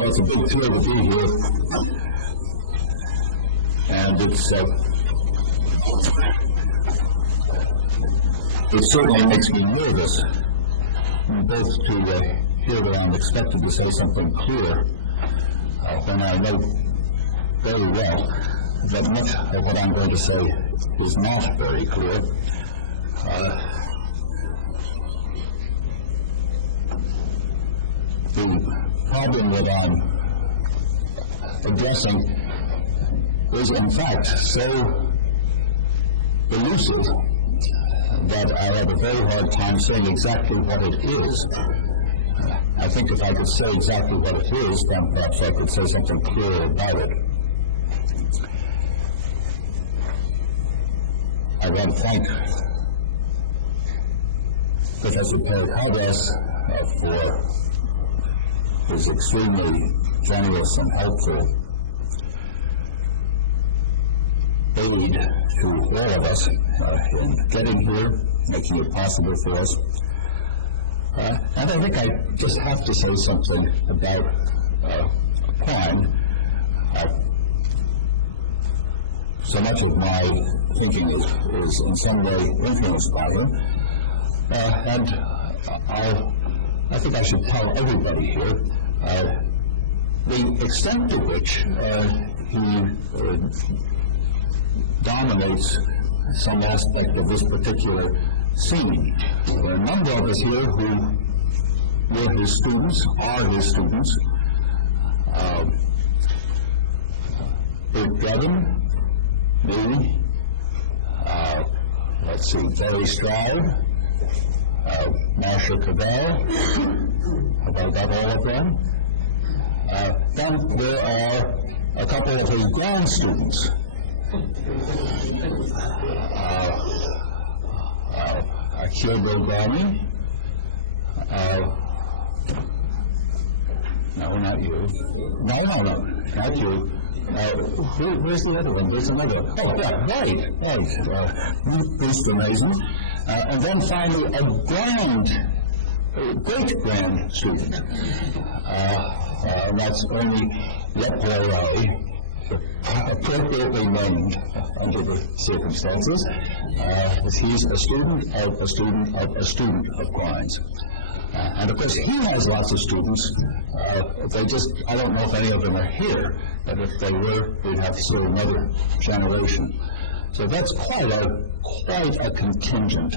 Well, it's a big thrill to be here, and it certainly makes me nervous, both to hear that I'm expected to say something clear when I know very well that much of what I'm going to say is not very clear. The problem that I'm addressing is in fact so elusive that I have a very hard time saying exactly what it is. I think if I could say exactly what it is, then perhaps I could say something clearer about it. I want to thank Professor Perry-Caldas for his extremely generous and helpful aid to all of us in getting here, making it possible for us. And I think I just have to say something about Quine. So much of my thinking is in some way influenced by him. And I think I should tell everybody here the extent to which he dominates some aspect of this particular scene. There are a number of us here who were his students, are his students. Bert Gavin, me, let's see, Terry Stroud, Marcia Cabell, have I got all of them? Then there are a couple of his grand students. Akira Gami. No, not you. No, not you. Where's the other one? There's another. Oh, yeah, right. Mr. Mason. And then finally, a great-grand student. And that's only Leporay, appropriately named under the circumstances. He's a student of a student of a student of Quine's. And of course, he has lots of students. I don't know if any of them are here, but if they were, we'd have to serve another generation. So that's quite a contingent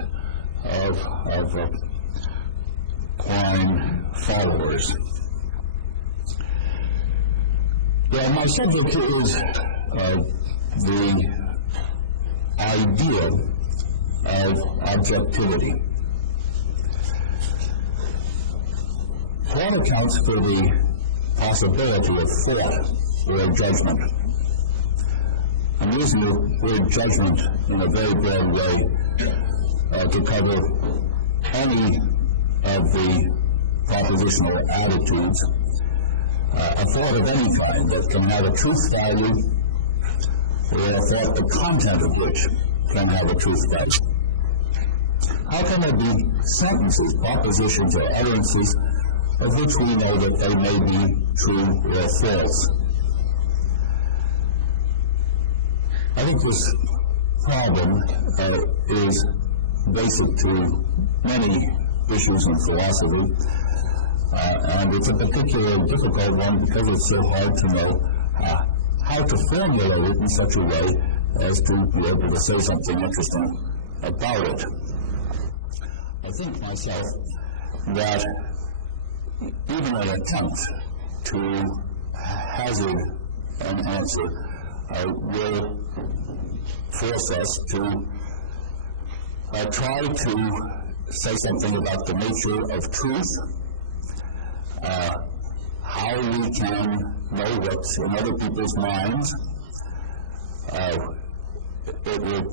of Quine followers. Well, my subject is the idea of objectivity. What accounts for the possibility of thought or judgment? I'm using the word judgment in a very broad way to cover any of the propositional attitudes, a thought of any kind that can have a truth value, or a thought, the content of which can have a truth value. How can there be sentences, propositions, or utterances of which we know that they may be true or false? I think this problem is basic to many issues in philosophy, and it's a particularly difficult one because it's so hard to know how to formulate it in such a way as to be able to say something interesting about it. I think myself that even an attempt to hazard an answer will force us to try to say something about the nature of truth, how we can know what's in other people's minds. It would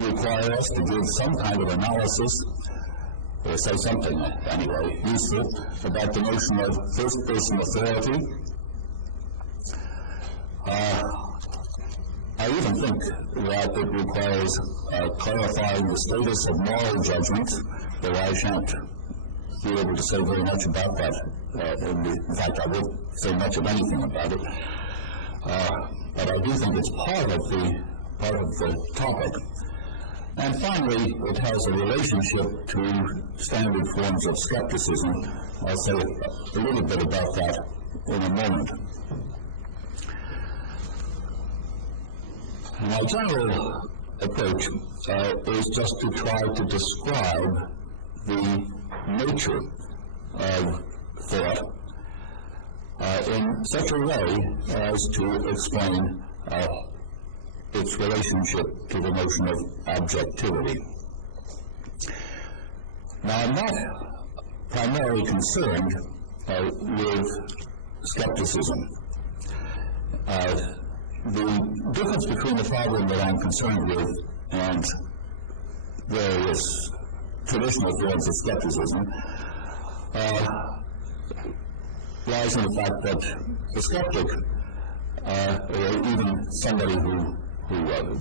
require us to give some kind of analysis, or say something, anyway, useful about the notion of first-person authority. I even think that it requires clarifying the status of moral judgment, though I shan't be able to say very much about that In fact, I won't say much of anything about it. But I do think it's part of the topic. And finally, it has a relationship to standard forms of skepticism. I'll say a little bit about that in a moment. My general approach is just to try to describe the nature of thought in such a way as to explain its relationship to the notion of objectivity. Now, I'm not primarily concerned with skepticism. The difference between the problem that I'm concerned with and various traditional forms of skepticism lies in the fact that the skeptic, or even somebody who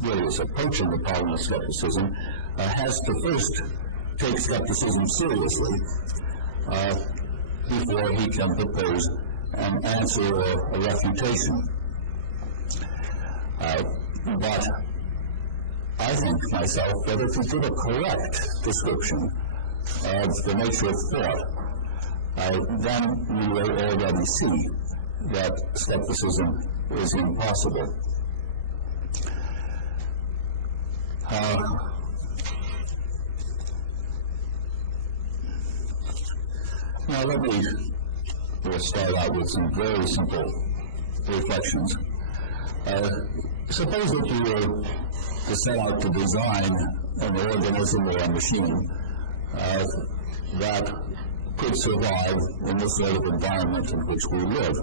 really is approaching the problem of skepticism, has to first take skepticism seriously before he can propose an answer or a refutation. But I think myself that if you give a correct description of the nature of thought, then we will already see that skepticism is impossible. Now let me start out with some very simple reflections. Suppose that you were to set out to design an organism or a machine that could survive in the sort of environment in which we live.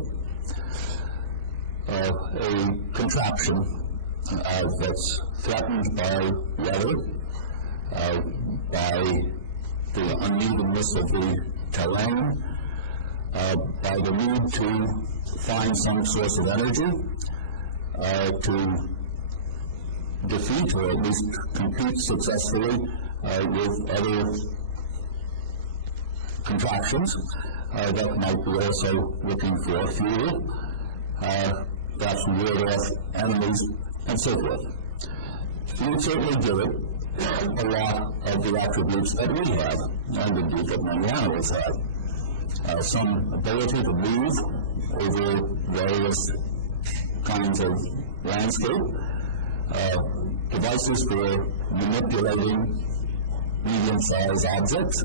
A contraption that's threatened by weather, by the unevenness of the terrain, by the need to find some source of energy, to defeat or at least compete successfully with other contractions that might be also looking for fuel, perhaps ward off enemies, and so forth. You would certainly give it a lot of the attributes that we have, and indeed that many animals have. Some ability to move over various kinds of landscape, devices for manipulating medium-sized objects,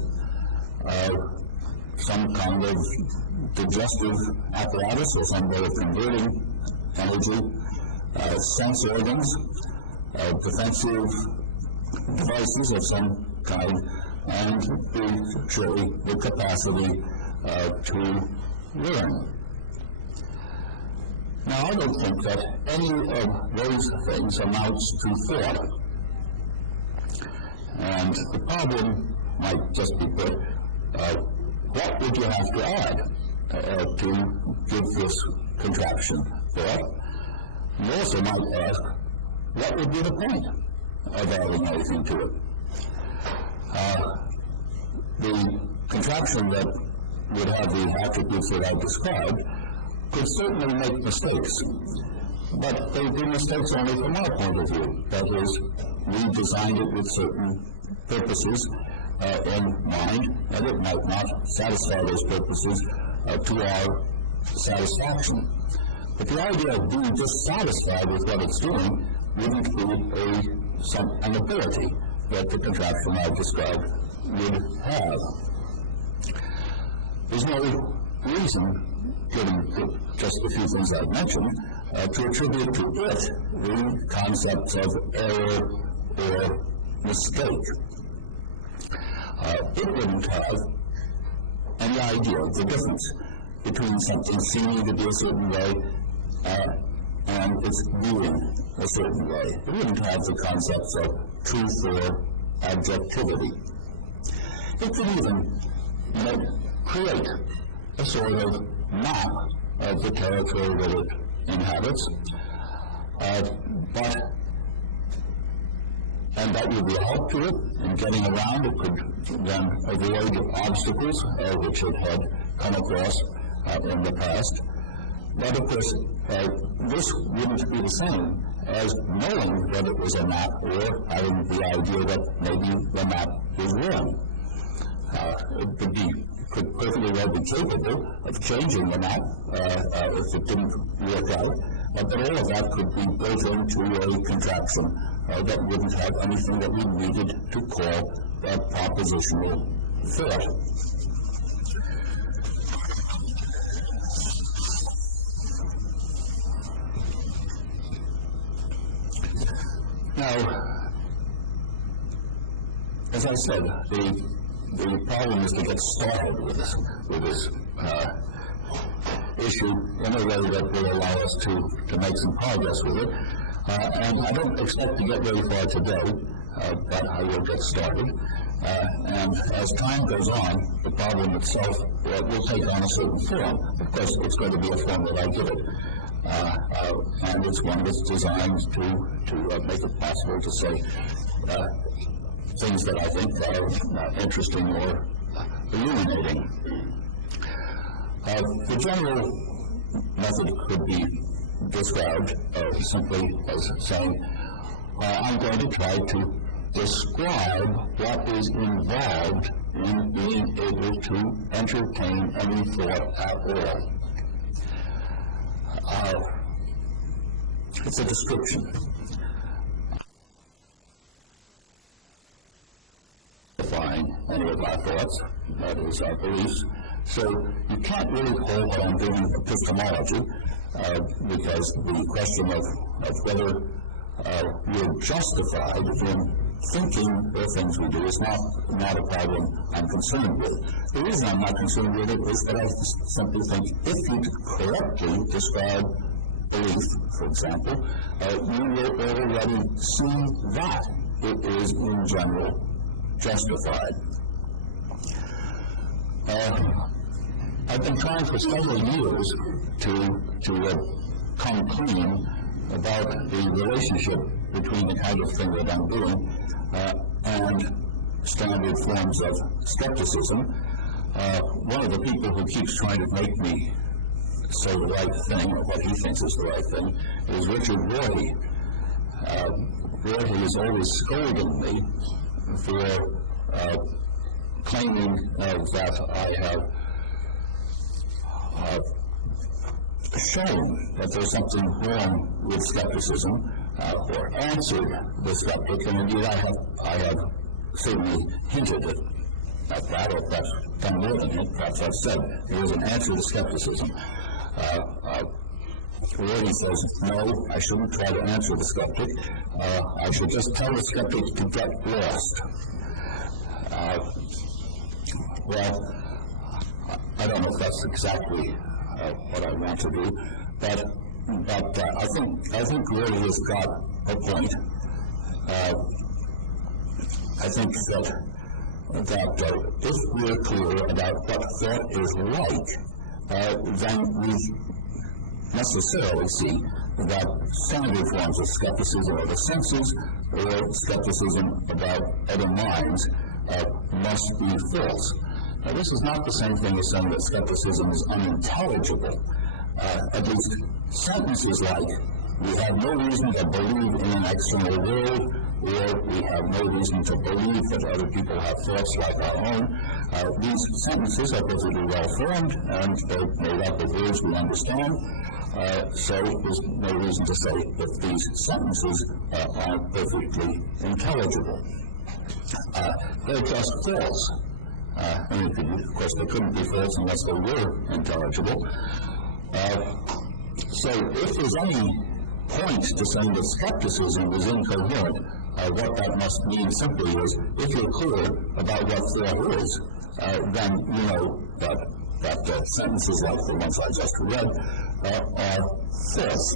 some kind of digestive apparatus or some way of converting energy, sense organs, defensive devices of some kind, and surely the capacity to learn. Now, I don't think that any of those things amounts to thought. And the problem might just be put, what would you have to add to give this contraption thought? You also might ask, what would be the point of adding anything to it? The contraption that would have the attributes that I described could certainly make mistakes, but they would be mistakes only from our point of view. That is, we designed it with certain purposes in mind, and it might not satisfy those purposes to our satisfaction. But the idea of being dissatisfied with what it's doing wouldn't be an ability that the contraption I described would have. There's no reason, given just a few things I've mentioned, to attribute to it the concepts of error or mistake. It wouldn't have any idea of the difference between something seeming to be a certain way and its viewing a certain way. It wouldn't have the concepts of truth or objectivity. It could even create a sort of map of the territory that it inhabits, and that would be a help to it in getting around. It could then avoid obstacles which it had come across in the past. But of course, this wouldn't be the same as knowing that it was a map or having the idea that maybe the map is wrong. It could perfectly well be capable of changing the map if it didn't work out, but all of that could be built into a contraption that wouldn't have anything that we needed to call a propositional thought. Now, as I said, the problem is to get started with this issue in a way that will allow us to make some progress with it. And I don't expect to get very far today, but I will get started. And as time goes on, the problem itself will take on a certain form. Of course, it's going to be a form that I give it. And it's one that's designed to make it possible to say things that I think are interesting or illuminating. The general method could be described simply as saying, I'm going to try to describe what is involved in being able to entertain any thought at all. It's a description. Define any of our thoughts, that is, our beliefs. So you can't really call what I'm doing epistemology, because the question of whether we're justified in thinking the things we do is not a problem I'm concerned with. The reason I'm not concerned with it is that I simply think if you correctly describe belief, for example, you will already see that it is in general justified. I've been trying for several years to come clean about the relationship between the kind of thing that I'm doing and standard forms of skepticism. One of the people who keeps trying to make me say the right thing, or what he thinks is the right thing, is Richard Rorty. Rorty is always scolding me for claiming that I have shown that there's something wrong with skepticism, or answered the skeptic, and indeed I have certainly hinted at that, or perhaps done more than hint. Perhaps I've said there is an answer to skepticism. Rorty says, no, I shouldn't try to answer the skeptic. I should just tell the skeptic to get lost. Well, I don't know if that's exactly what I want to do, but I think Rorty has got a point. I think that if we're clear about what thought is like, then we necessarily see that standard forms of skepticism of the senses or skepticism about other minds must be false. Now, this is not the same thing as saying that skepticism is unintelligible. At least sentences like, we have no reason to believe in an external world, or we have no reason to believe that other people have thoughts like our own. These sentences are perfectly well formed, and they're made up of words we understand. So there's no reason to say that these sentences aren't perfectly intelligible. They're just false. Of course, they couldn't be false unless they were intelligible. So if there's any point to saying that skepticism is incoherent, what that must mean simply is, if you're clear about what thought is, then you know that sentences like the ones I just read are false.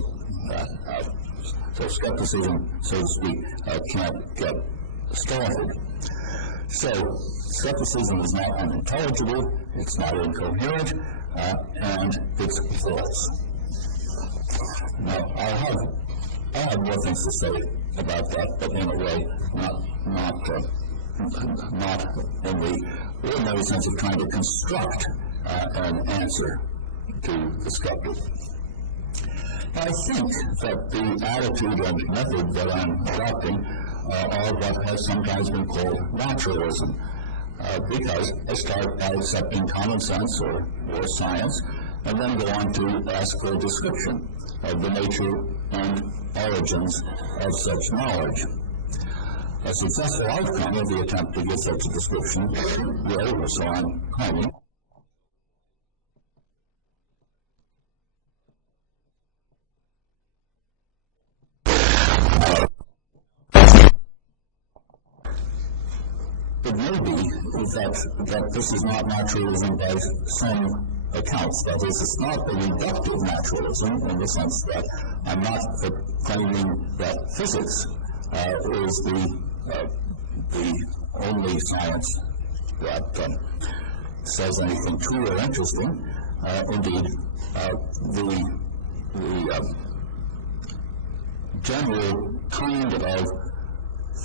So skepticism, so to speak, can't get started. So skepticism is not unintelligible, it's not incoherent, and it's false. Now, I'll have more things to say about that, but in a way, not in the ordinary sense of trying to construct an answer to the skeptic. I think that the attitude and method that I'm adopting are what has sometimes been called naturalism, because I start by accepting common sense or science, and then go on to ask for a description of the nature and origins of such knowledge. A successful outcome of the attempt to give such a description will, or so I'm claiming, it may be that this is not naturalism by some accounts. That is, it's not a reductive naturalism in the sense that I'm not claiming that physics is the only science that says anything true or interesting. Indeed, the general kind of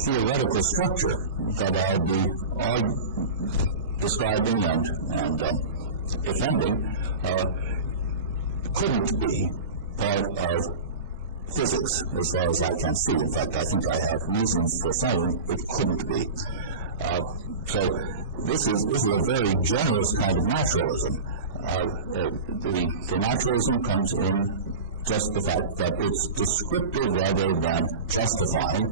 theoretical structure that I'll be describing and defending couldn't be part of physics as far as I can see. In fact, I think I have reasons for saying it couldn't be. So this is a very generous kind of naturalism. The naturalism comes in just the fact that it's descriptive rather than justifying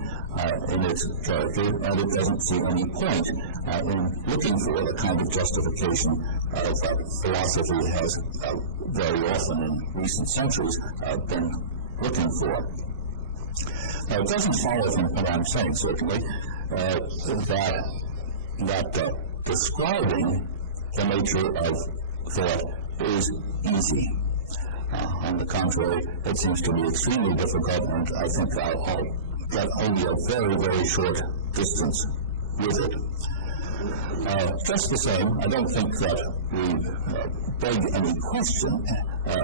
in its character, and it doesn't see any point in looking for the kind of justification that philosophy has very often in recent centuries been looking for. Now, it doesn't follow from what I'm saying, certainly, that describing the nature of thought is easy. On the contrary, it seems to be extremely difficult, and I think I'll get only a very, very short distance with it. Just the same, I don't think that we beg any question,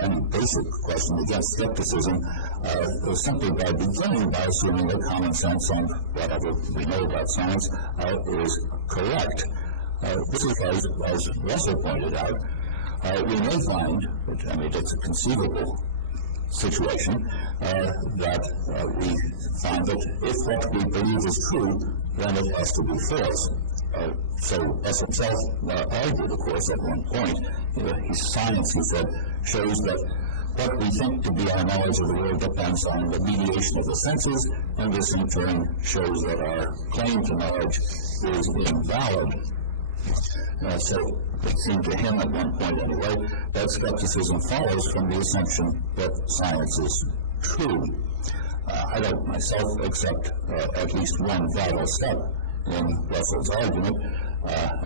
any basic question against skepticism, simply by beginning by assuming that common sense and whatever we know about science is correct. This is, as Russell pointed out, we may find, it's a conceivable situation, that we find that if what we believe is true, then it has to be false. So Russ himself argued, of course, at one point, his science, he said, shows that what we think to be our knowledge of the world depends on the mediation of the senses, and this in turn shows that our claim to knowledge is invalid. So it seemed to him at one point anyway that skepticism follows from the assumption that science is true. I don't myself accept at least one vital step in Russell's argument,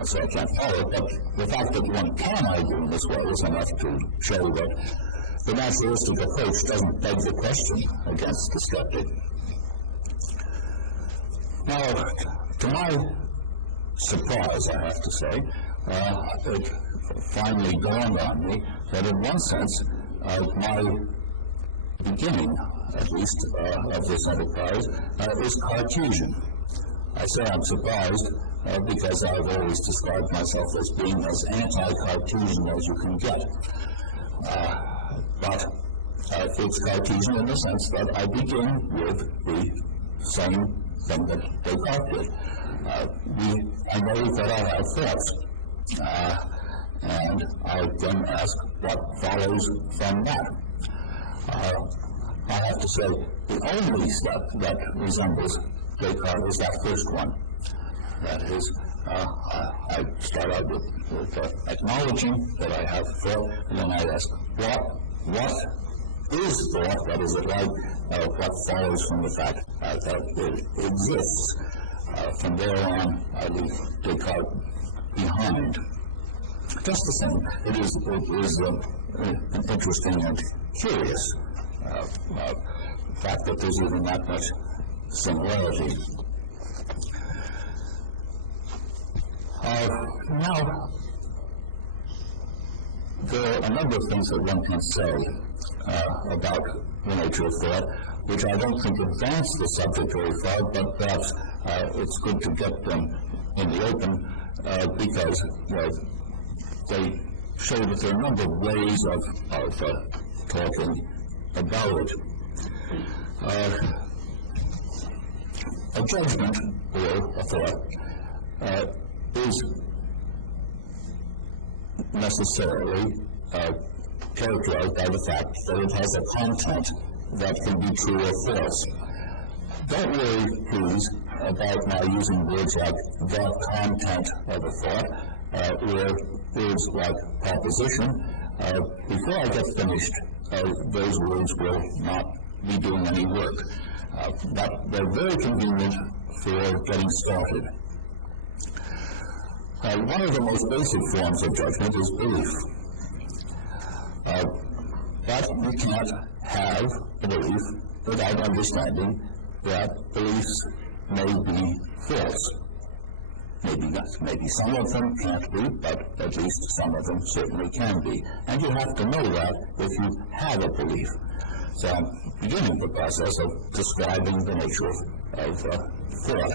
so I can't follow it, but the fact that one can argue in this way is enough to show that the naturalistic approach doesn't beg the question against the skeptic. Now, to my surprise, I have to say, it finally dawned on me that in one sense, my beginning, at least, of this enterprise is Cartesian. I say I'm surprised because I've always described myself as being as anti-Cartesian as you can get. But it's Cartesian in the sense that I begin with the same thing that Descartes did. I know that I have thoughts, and I then ask what follows from that. I have to say, the only step that resembles Descartes is that first one. That is, I start out with acknowledging that I have thought, and then I ask, what is thought? That is, what follows from the fact that it exists. From there on, I leave Descartes behind. Just the same, it is an interesting and curious fact that there's even that much similarity. Now, there are a number of things that one can say about the nature of thought, which I don't think advance the subject very far, but perhaps it's good to get them in the open because they show that there are a number of ways of talking about it. A judgment, or a thought, is necessarily characterized by the fact that it has a content that can be true or false. Don't worry, please, about my using words like the content of a thought, or words like proposition. Before I get finished, those words will not be doing any work. But they're very convenient for getting started. One of the most basic forms of judgment is belief. But you can't have a belief without understanding that beliefs may be false. Maybe some of them can't be, but at least some of them certainly can be. And you have to know that if you have a belief. So I'm beginning the process of describing the nature of thought.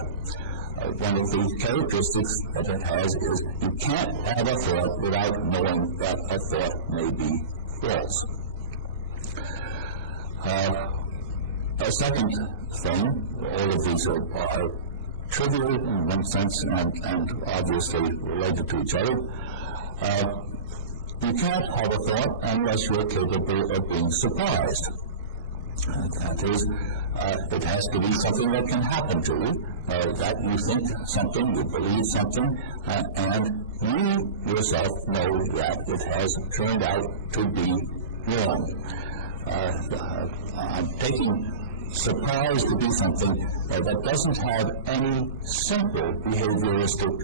One of the characteristics that it has is you can't have a thought without knowing that a thought may be false. A second thing, all of these are trivial in one sense and obviously related to each other. You can't have a thought unless you're capable of being surprised. That is, it has to be something that can happen to you, that you think something, you believe something, and you yourself know that it has turned out to be wrong. I'm taking surprise to be something that doesn't have any simple behavioristic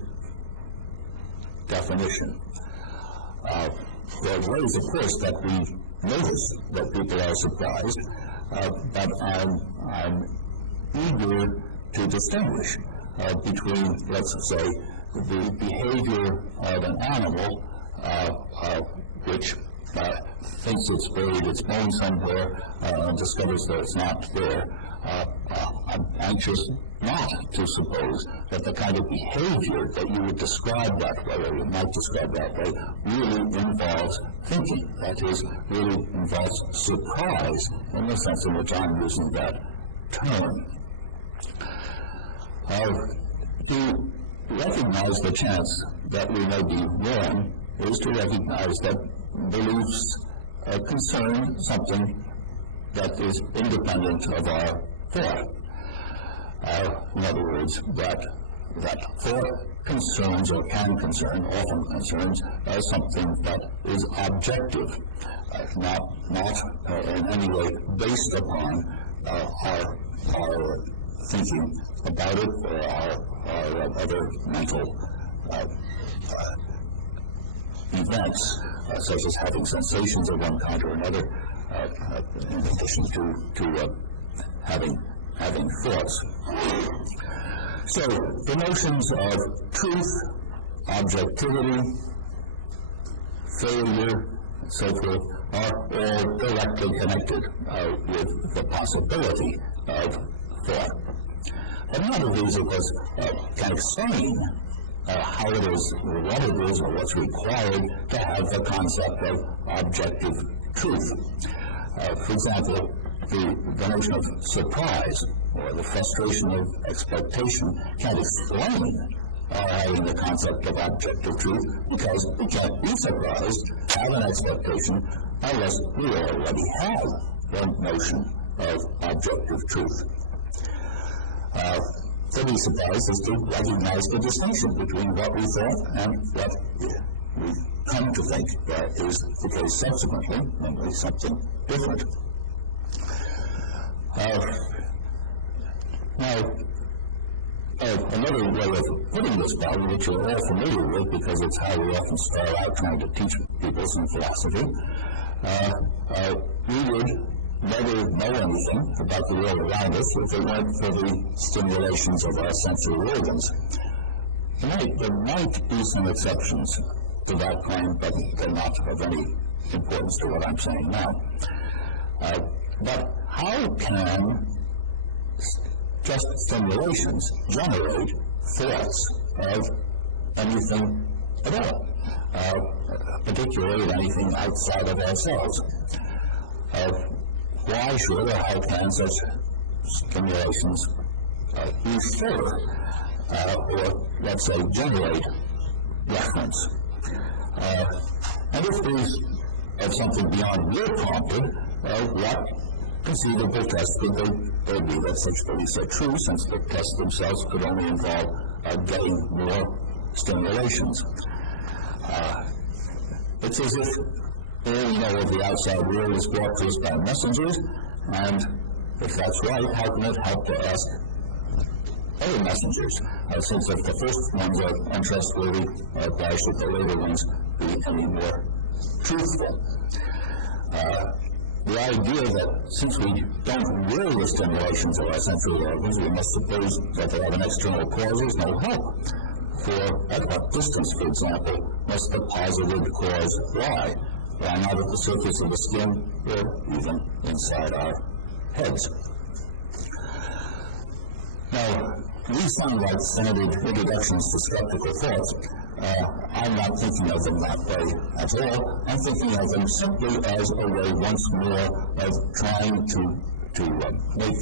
definition. There are ways, of course, that we notice that people are surprised, but I'm eager to distinguish between, let's say, the behavior of an animal which thinks it's buried its bone somewhere and discovers that it's not there. I'm anxious not to suppose that the kind of behavior that you would describe that way, or you might describe that way, really involves thinking. That is, really involves surprise in the sense in which I'm using that term. To recognize the chance that we may be wrong is to recognize that beliefs concern something that is independent of our thought. In other words, that thought concerns or can concern, often concerns, something that is objective, not in any way based upon our thinking about it or our other mental events, such as having sensations of one kind or another, in addition to having thoughts. So the notions of truth, objectivity, failure, and so forth are all directly connected with the possibility of thought. But none of these of us can explain how it is, or what it is, or what's required to have the concept of objective truth. For example, the notion of surprise, or the frustration of expectation, can't explain having the concept of objective truth, because we can't be surprised, have an expectation, unless we already have the notion of objective truth. To be surprised is to recognize the distinction between what we thought and what we come to think is the case subsequently, namely something different. Now, another way of putting this problem, which you're all familiar with because it's how we often start out trying to teach people some philosophy, we would never know anything about the world around us if it weren't for the stimulations of our sensory organs. There might be some exceptions to that claim, but they're not of any importance to what I'm saying now. But how can just stimulations generate thoughts of anything at all? particularly anything outside of ourselves. Why should or how can such stimulations refer or, let's say, generate reference? And if these are something beyond your prompting, what conceivable test could there be that such beliefs are true, since the tests themselves could only involve getting more stimulations? It's as if all we know of the outside world is brought to us by messengers, and if that's right, how can it help to ask other messengers? Since if the first ones are untrustworthy, why should the later ones be any more truthful? The idea that since we don't will the stimulations of our sensory organs, we must suppose that they have an external cause is no help. For at what distance, for example, must the positive cause lie? Why not at the surface of the skin or even inside our heads? Now, these sound like standard introductions to skeptical thoughts. I'm not thinking of them that way at all. I'm thinking of them simply as a way, once more, of trying to make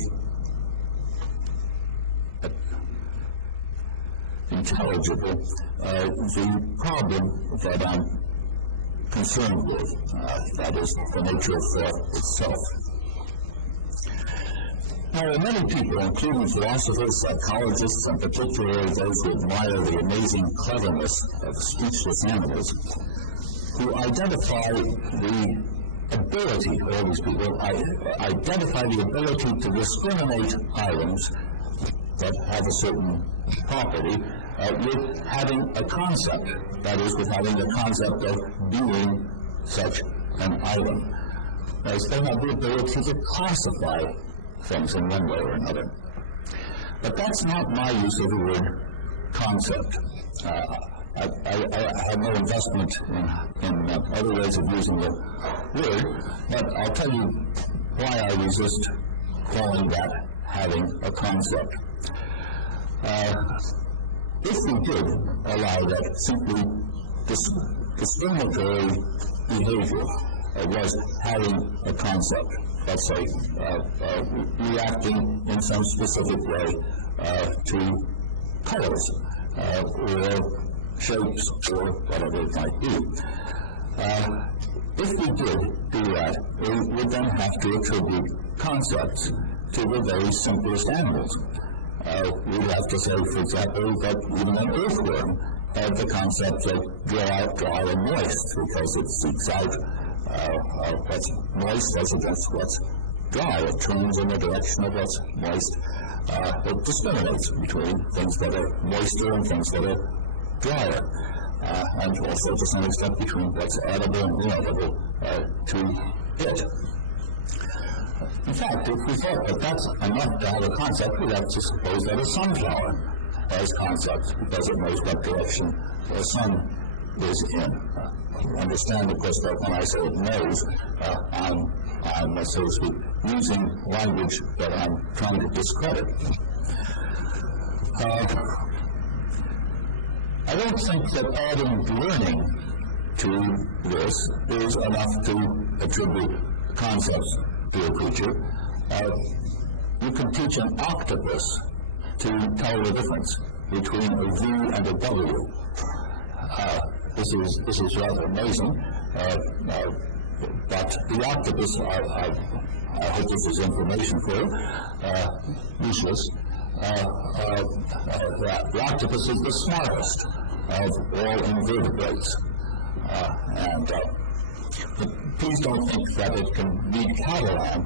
intelligible the problem that I'm concerned with, that is, the nature of thought itself. Now, there are many people, including philosophers, psychologists, and particularly those who admire the amazing cleverness of speechless animals, who identify the ability, all these people, identify the ability to discriminate items that have a certain property with having a concept, that is, with having the concept of being such an item. As they have the ability to classify things in one way or another. But that's not my use of the word concept. I have no investment in other ways of using the word, but I'll tell you why I resist calling that having a concept. If we did allow that simply discriminatory behavior was having a concept, let's say, reacting in some specific way to colors or shapes or whatever it might be. If we did do that, we would then have to attribute concepts to the very simplest animals. We'd have to say, for example, that even an earthworm had the concept of dry and moist, because it seeks out what's moist as against what's dry. It turns in the direction of what's moist. It discriminates between things that are moister and things that are drier, and also to some extent between what's edible and inedible to it. In fact, if we thought that that's enough to have a concept, we'd have to suppose that a sunflower has concepts because it knows what direction the sun is in. You understand, of course, that when I say it knows, I'm, so to speak, using language that I'm trying to discredit. I don't think that adding learning to this is enough to attribute concepts to a creature. You can teach an octopus to tell the difference between a V and a W. This is rather amazing, but the octopus, I hope this is information for you, useless. The octopus is the smartest of all invertebrates, and please don't think that it can read Catalan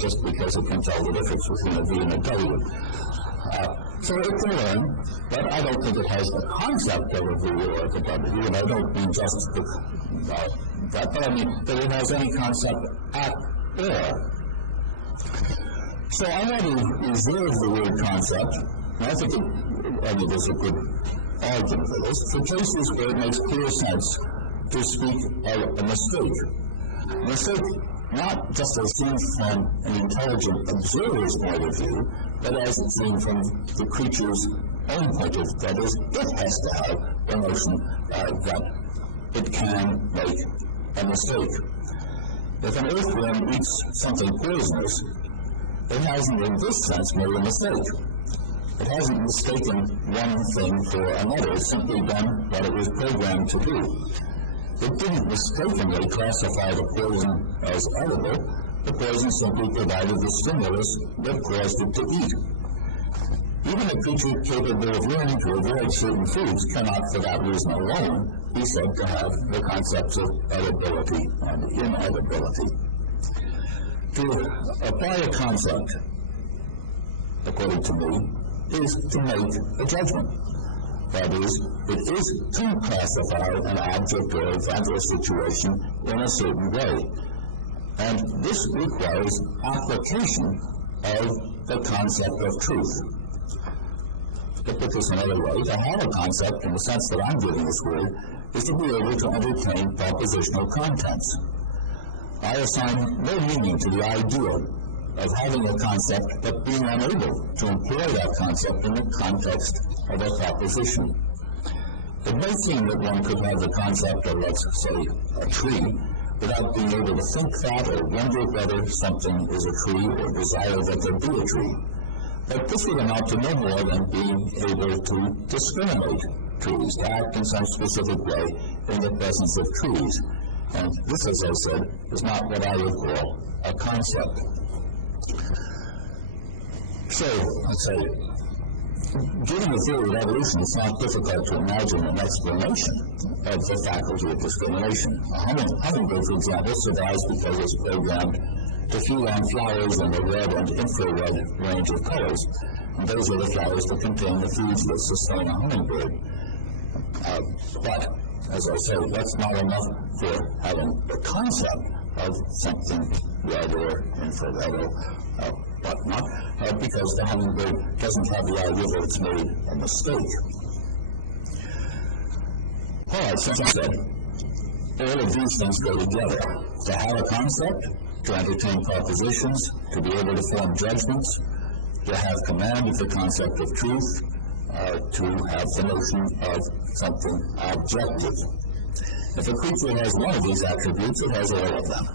just because it can tell the difference between a V and a W. So it can learn, but I don't think it has the concept of a V or a W, and I don't mean just that, but I mean that it has any concept at all. So I want to reserve the word concept, and I think there's a good argument for this, for cases where it makes clear sense to speak of a mistake. A mistake not just as seen from an intelligent observer's point of view, but as it's seen from the creature's own point of view. That is, it has to have the notion that it can make a mistake. If an earthworm eats something poisonous, it hasn't in this sense made a mistake. It hasn't mistaken one thing for another. It's simply done what it was programmed to do. It didn't mistakenly classify the poison as edible. The poison simply provided the stimulus that caused it to eat. Even a creature capable of learning to avoid certain foods cannot, for that reason alone, be said to have the concepts of edibility and inedibility. To apply a concept, according to me, is to make a judgment. That is, it is to classify an object or event or situation in a certain way. And this requires application of the concept of truth. To put this another way, to have a concept in the sense that I'm giving this word is to be able to entertain propositional contents. I assign no meaning to the idea of having a concept but being unable to employ that concept in the context of a proposition. It may seem that one could have the concept of, let's say, a tree, without being able to think that or wonder whether something is a tree or desire that there be a tree. But this would amount to no more than being able to discriminate trees, to act in some specific way in the presence of trees. And this, as I said, is not what I would call a concept. So, let's say, given the theory of evolution, it's not difficult to imagine an explanation of the faculty of discrimination. A hummingbird, for example, survives because it's programmed to feed on flowers in the red and infrared range of colors. And those are the flowers that contain the foods that sustain a hummingbird. But, as I say, that's not enough for having the concept of something red or infrared or whatnot, because the hummingbird doesn't have the idea that it's made a mistake. All right, since I said, all of these things go together. To have a concept, to entertain propositions, to be able to form judgments, to have command of the concept of truth, to have the notion of something objective. If a creature has one of these attributes, it has all of them.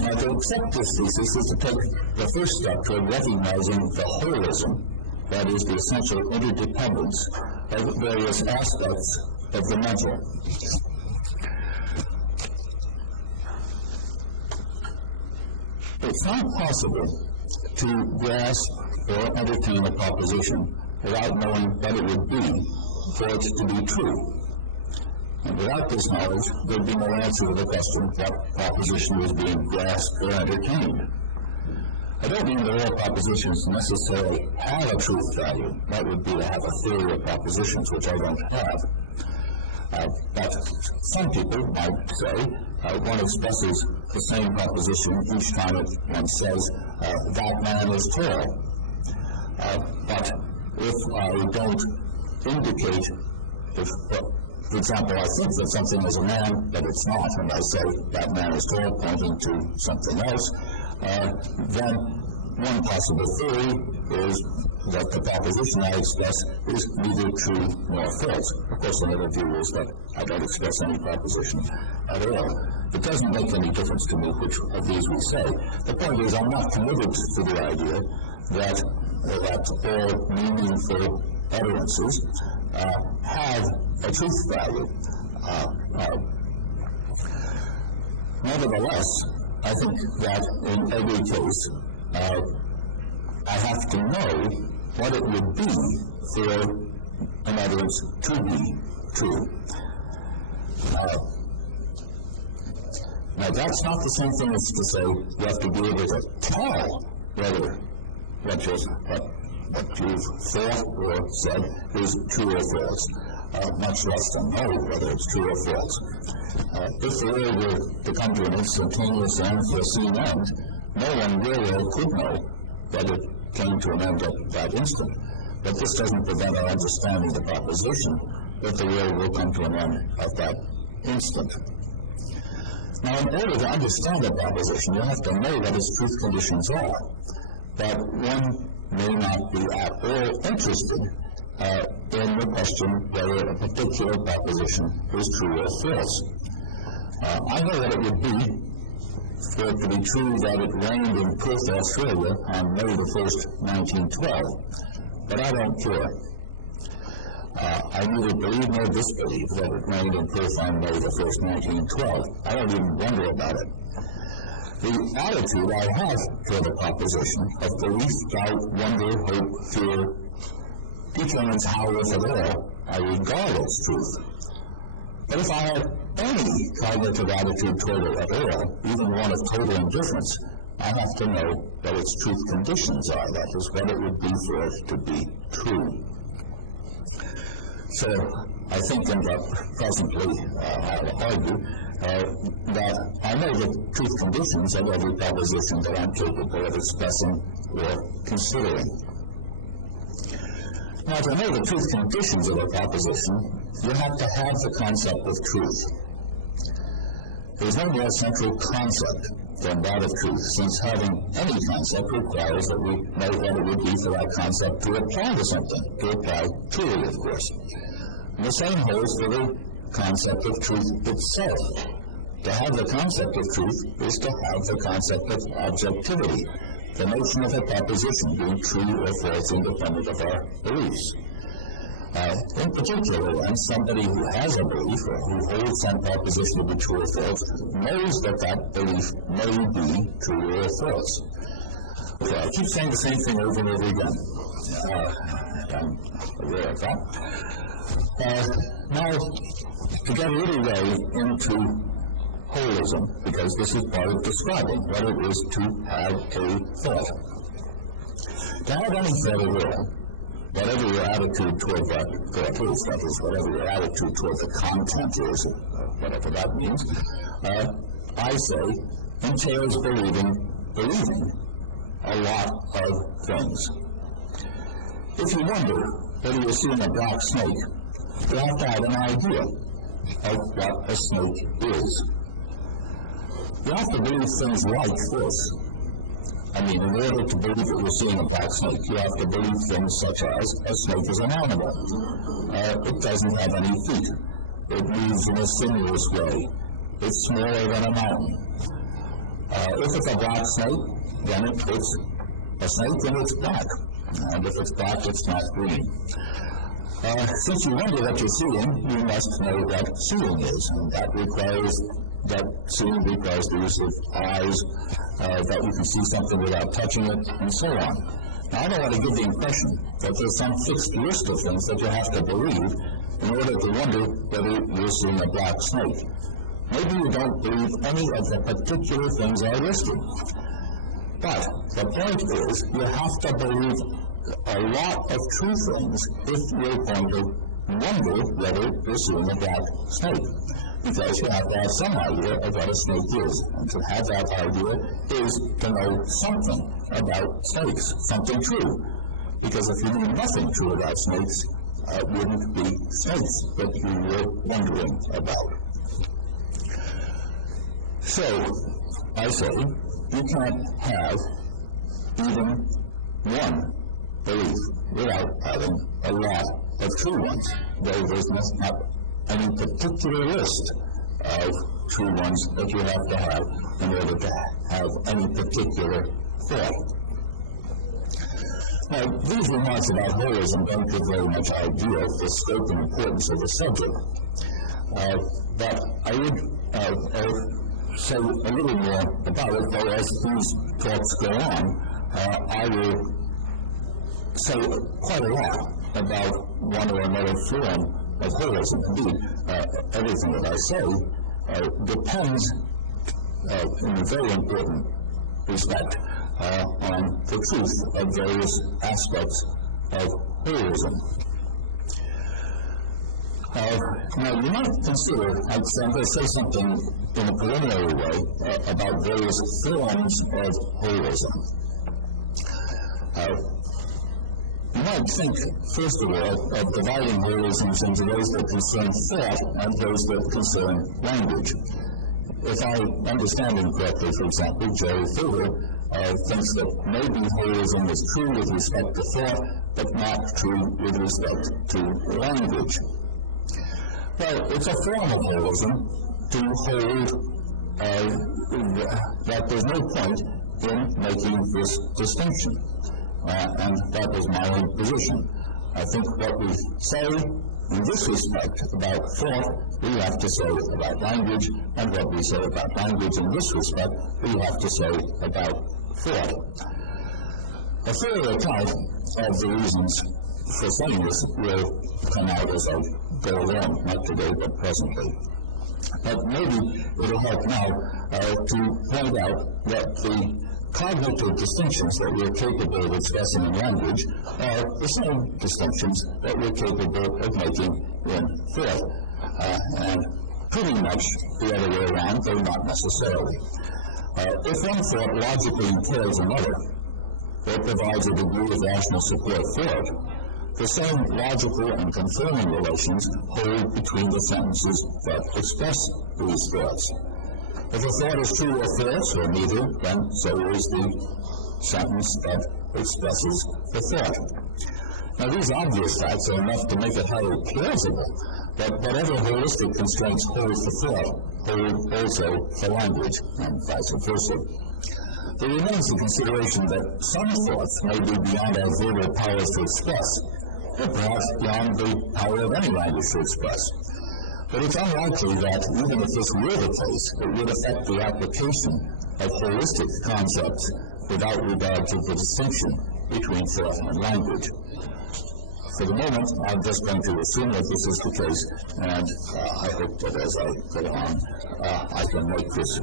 Now, to accept this thesis is to take the first step toward recognizing the holism, that is, the essential interdependence of various aspects of the mental. It's not possible to grasp or entertain a proposition without knowing what it would be for it to be true. And without this knowledge, there'd be no answer to the question what proposition was being grasped or entertained. I don't mean that all propositions necessarily have a truth value. That would be to have a theory of propositions, which I don't have. But some people might say one expresses the same proposition each time one says, that man is tall. But if I don't indicate, for example, I think that something is a man, but it's not, and I say that man is tall, pointing to something else, then one possible theory is that the proposition I express is neither true nor false. Of course, another view is that I don't express any proposition at all. It doesn't make any difference to me which of these we say. The point is, I'm not committed to the idea that all meaningful utterances have a truth value. Nevertheless, I think that in every case, I have to know what it would be for an utterance to be true. Now, that's not the same thing as to say you have to be able to tell whether what you've thought or said is true or false, much less to know whether it's true or false. If the world were to come to an instantaneous and unforeseen end, no one will or could know that it came to an end at that instant. But this doesn't prevent our understanding the proposition that the world will come to an end at that instant. Now, in order to understand a proposition, you have to know what its truth conditions are. But one may not be at all interested in the question whether a particular proposition is true or false. I know what it would be for it to be true that it rained in Perth, Australia on May the 1st, 1912, but I don't care. I neither believe nor disbelieve that it rained in Perth on May the 1st, 1912. I don't even wonder about it. The attitude I have toward the proposition of belief, doubt, wonder, hope, fear determines how, if at all, I regard its truth. But if I have any cognitive attitude toward it at all, even one of total indifference, I have to know what its truth conditions are. That is, what it would be for it to be true. So I think, and presently I'll argue, that I know the truth conditions of every proposition that I'm capable of expressing or considering. Now, to know the truth conditions of a proposition, you have to have the concept of truth. There's no more central concept than that of truth, since having any concept requires that we know what it would be for that concept to apply to something, to apply truly, of course. And the same holds for the concept of truth itself. To have the concept of truth is to have the concept of objectivity, the notion of a proposition being true or false independent of our beliefs. In particular, when somebody who has a belief or who holds some proposition to be true or false knows that that belief may be true or false. Okay, I keep saying the same thing over and over again. I'm aware of that. Now, to get a little way into holism, because this is part of describing what it is to have a thought. To have any thought at all, whatever your attitude toward that thought is, that is, whatever your attitude toward the content is, whatever that means, I say, entails believing a lot of things. If you wonder whether you're seeing a black snake, you have to have an idea of what a snake is. You have to believe things like this. I mean, in order to believe that you're seeing a black snake, you have to believe things such as a snake is an animal. It doesn't have any feet. It moves in a sinuous way. It's smaller than a mountain. If it's a black snake, then it's a snake and it's black. And if it's black, it's not green. Since you wonder what you're seeing, you must know what seeing is, and that seeing requires the use of eyes, that you can see something without touching it, and so on. Now, I don't want to give the impression that there's some fixed list of things that you have to believe in order to wonder whether you're seeing a black snake. Maybe you don't believe any of the particular things I listed. But the point is, you have to believe a lot of true things if you're going to wonder whether you're seeing a black snake. Because you have to have some idea of what a snake is. And to have that idea is to know something about snakes, something true. Because if you knew nothing true about snakes, it wouldn't be snakes that you were wondering about. So, I say, you can't have even one belief without having a lot of true ones. Though there's not any particular list of true ones that you have to have in order to have any particular thought. Now, these remarks about holism don't give very much idea of the scope and importance of the subject. But I would say a little more about it, though as these talks go on, I will say quite a lot about one or another form of holism. Indeed, everything that I say depends, in a very important respect, on the truth of various aspects of holism. Now, you might consider, I'm going to say something in a preliminary way about various forms of holism. You might think, first of all, of dividing holisms into those that concern thought and those that concern language. If I understand him correctly, for example, Jerry Feder thinks that maybe holism is true with respect to thought, but not true with respect to language. Well, it's a form of holism to hold that there's no point in making this distinction, and that was my own position. I think what we say in this respect about thought, we have to say about language, and what we say about language in this respect, we have to say about thought. A further account of the reasons for saying this will come out as I go along, not today, but presently. But maybe it'll help now to point out that the cognitive distinctions that we're capable of expressing in language are the same distinctions that we're capable of making in thought. And pretty much the other way around, though not necessarily. If one thought logically entails another, or provides a degree of rational support for it, the same logical and confirming relations hold between the sentences that express these thoughts. If a thought is true or false, or neither, then so is the sentence that expresses the thought. Now, these obvious facts are enough to make it highly plausible that whatever holistic constraints hold for thought hold also for language, and vice versa. There remains the consideration that some thoughts may be beyond our verbal powers to express, or perhaps beyond the power of any language to express. But it's unlikely that, even if this were the case, it would affect the application of holistic concepts without regard to the distinction between thought and language. For the moment, I'm just going to assume that this is the case, and I hope that as I go on, I can make this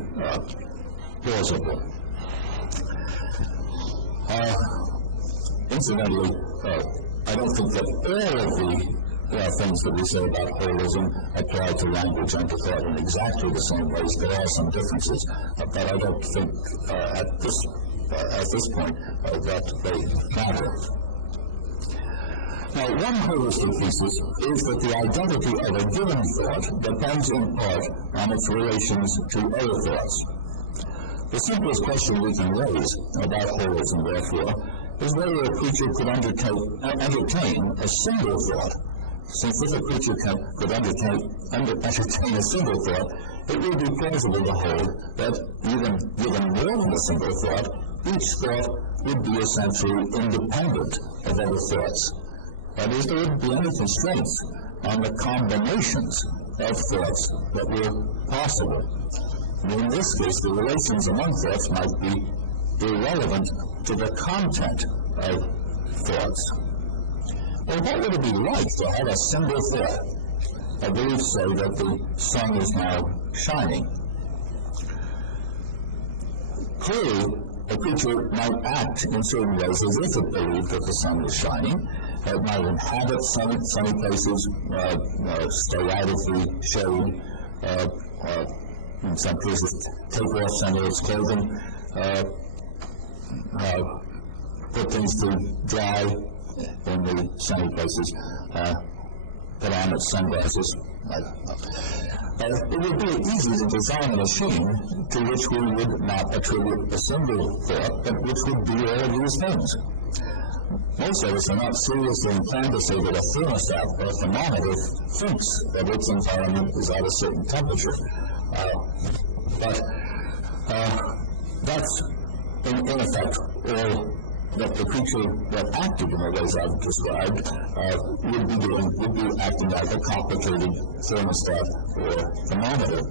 plausible. Incidentally, I don't think that all of the things that we say about holism apply to language and to thought in exactly the same ways. There are some differences, but I don't think at this point that they matter. Now, one holistic thesis is that the identity of a given thought depends in part on its relations to other thoughts. The simplest question we can raise about holism, therefore, is whether a creature could entertain a single thought. Since if a creature could entertain a single thought, it would be plausible to hold that even given more than a single thought, each thought would be essentially independent of other thoughts. That is, there wouldn't be any constraints on the combinations of thoughts that were possible. And in this case, the relations among thoughts might be irrelevant to the content of thoughts. Well, what would it be like to have a single thought? I believe, say, that the sun is now shining. Clearly, a creature might act in certain ways as if it believed that the sun was shining. It might inhabit sunny places, stay out of the shade, in some cases take off some of its clothing, put things to dry in the sunny places, put on its sunglasses. It would be easy to design a machine to which we would not attribute a single thought, but which would do all of these things. Most of us are not seriously inclined to say that a thermostat or a thermometer thinks that its environment is at a certain temperature. But that's, in effect, all that the creature that acted in the ways I've described would be acting like a complicated thermostat or thermometer.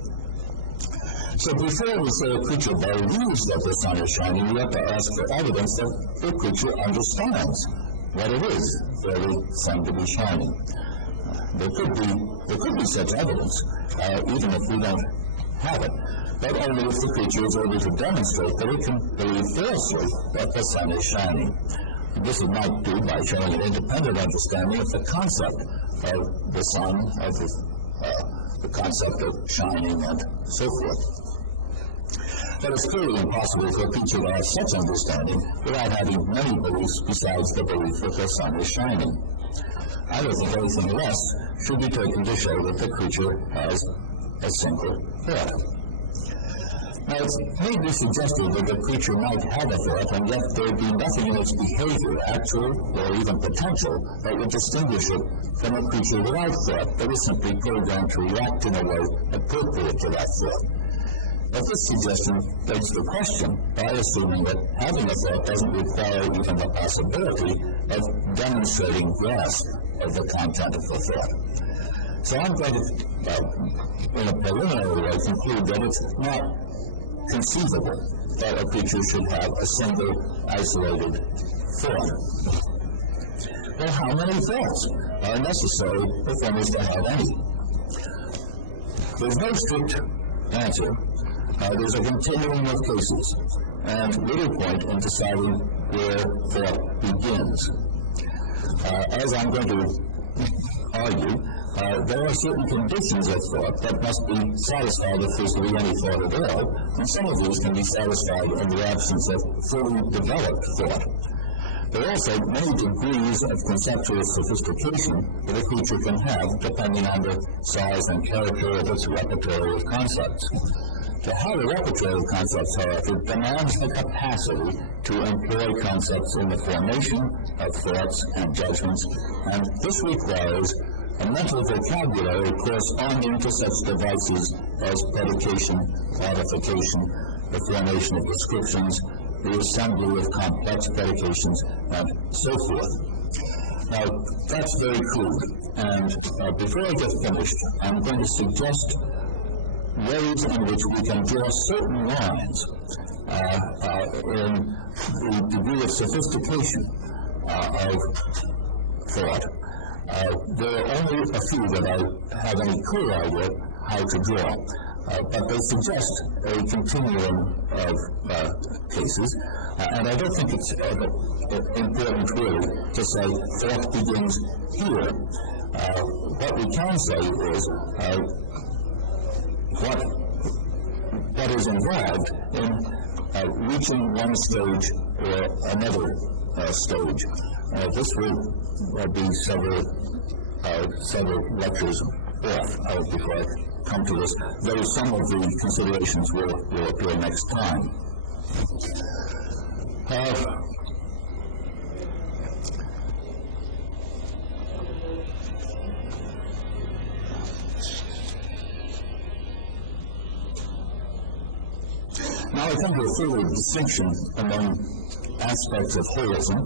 So before we say a creature believes that the sun is shining, we have to ask for evidence that the creature understands what it is for the sun to be shining. There could be such evidence, even if we don't have it, but only if the creature is able to demonstrate that it can believe falsely that the sun is shining. This it might do by showing an independent understanding of the concept of the sun, of the concept of shining, and so forth. But it's clearly impossible for a creature to have such understanding without having many beliefs besides the belief that the sun is shining. I don't think anything less should be taken to show that the creature has a single thought. Now, it may be suggested that the creature might have a thought, and yet there would be nothing in its behavior, actual or even potential, that would distinguish it from a creature without thought that is simply programmed to react in a way appropriate to that thought. But this suggestion begs the question by assuming that having a thought doesn't require even the possibility of demonstrating grasp of the content of the thought. So I'm going to, in a preliminary way, conclude that it's not conceivable that a creature should have a single, isolated thought. Well, how many thoughts are necessary if one is to have any? There's no strict answer. There's a continuum of cases, and little point in deciding where thought begins. As I'm going to argue, there are certain conditions of thought that must be satisfied if there's to be any thought at all, and some of these can be satisfied in the absence of fully developed thought. There are also many degrees of conceptual sophistication that a creature can have, depending on the size and character of its repertoire of concepts. To have a repertoire of concepts, however, demands the capacity to employ concepts in the formation of thoughts and judgments, and this requires a mental vocabulary corresponding to such devices as predication, qualification, the formation of descriptions, the assembly of complex predications, and so forth. Now, that's very crude, and before I get finished, I'm going to suggest ways in which we can draw certain lines in the degree of sophistication of thought. There are only a few that I have any clear idea how to draw, but they suggest a continuum of cases, and I don't think it's important really to say thought begins here. What we can say is what is involved in reaching one stage or another stage. This will be several lectures off before I come to this, though some of the considerations will appear next time. Now I come to a further distinction among aspects of holism.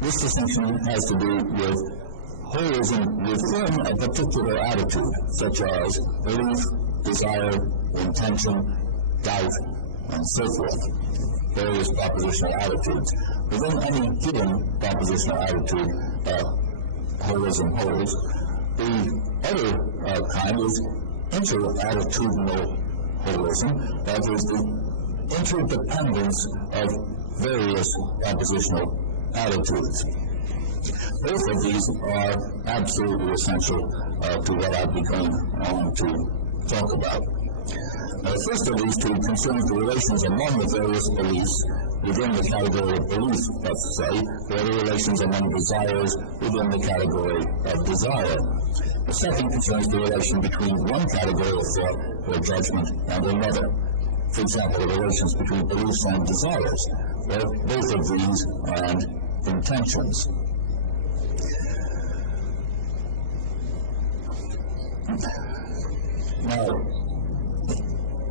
This distinction has to do with holism within a particular attitude, such as belief, desire, intention, doubt, and so forth. Various propositional attitudes. Within any given propositional attitude, holism holds. The other kind is interattitudinal holism, that is the interdependence of various propositional attitudes. Both of these are absolutely essential to what I'll be going on to talk about. The first of these two concerns the relations among the various beliefs within the category of belief, let's say, or the relations among desires within the category of desire. The second concerns the relation between one category of thought or judgment and another. For example, the relations between beliefs and desires, or both of these and intentions. Now,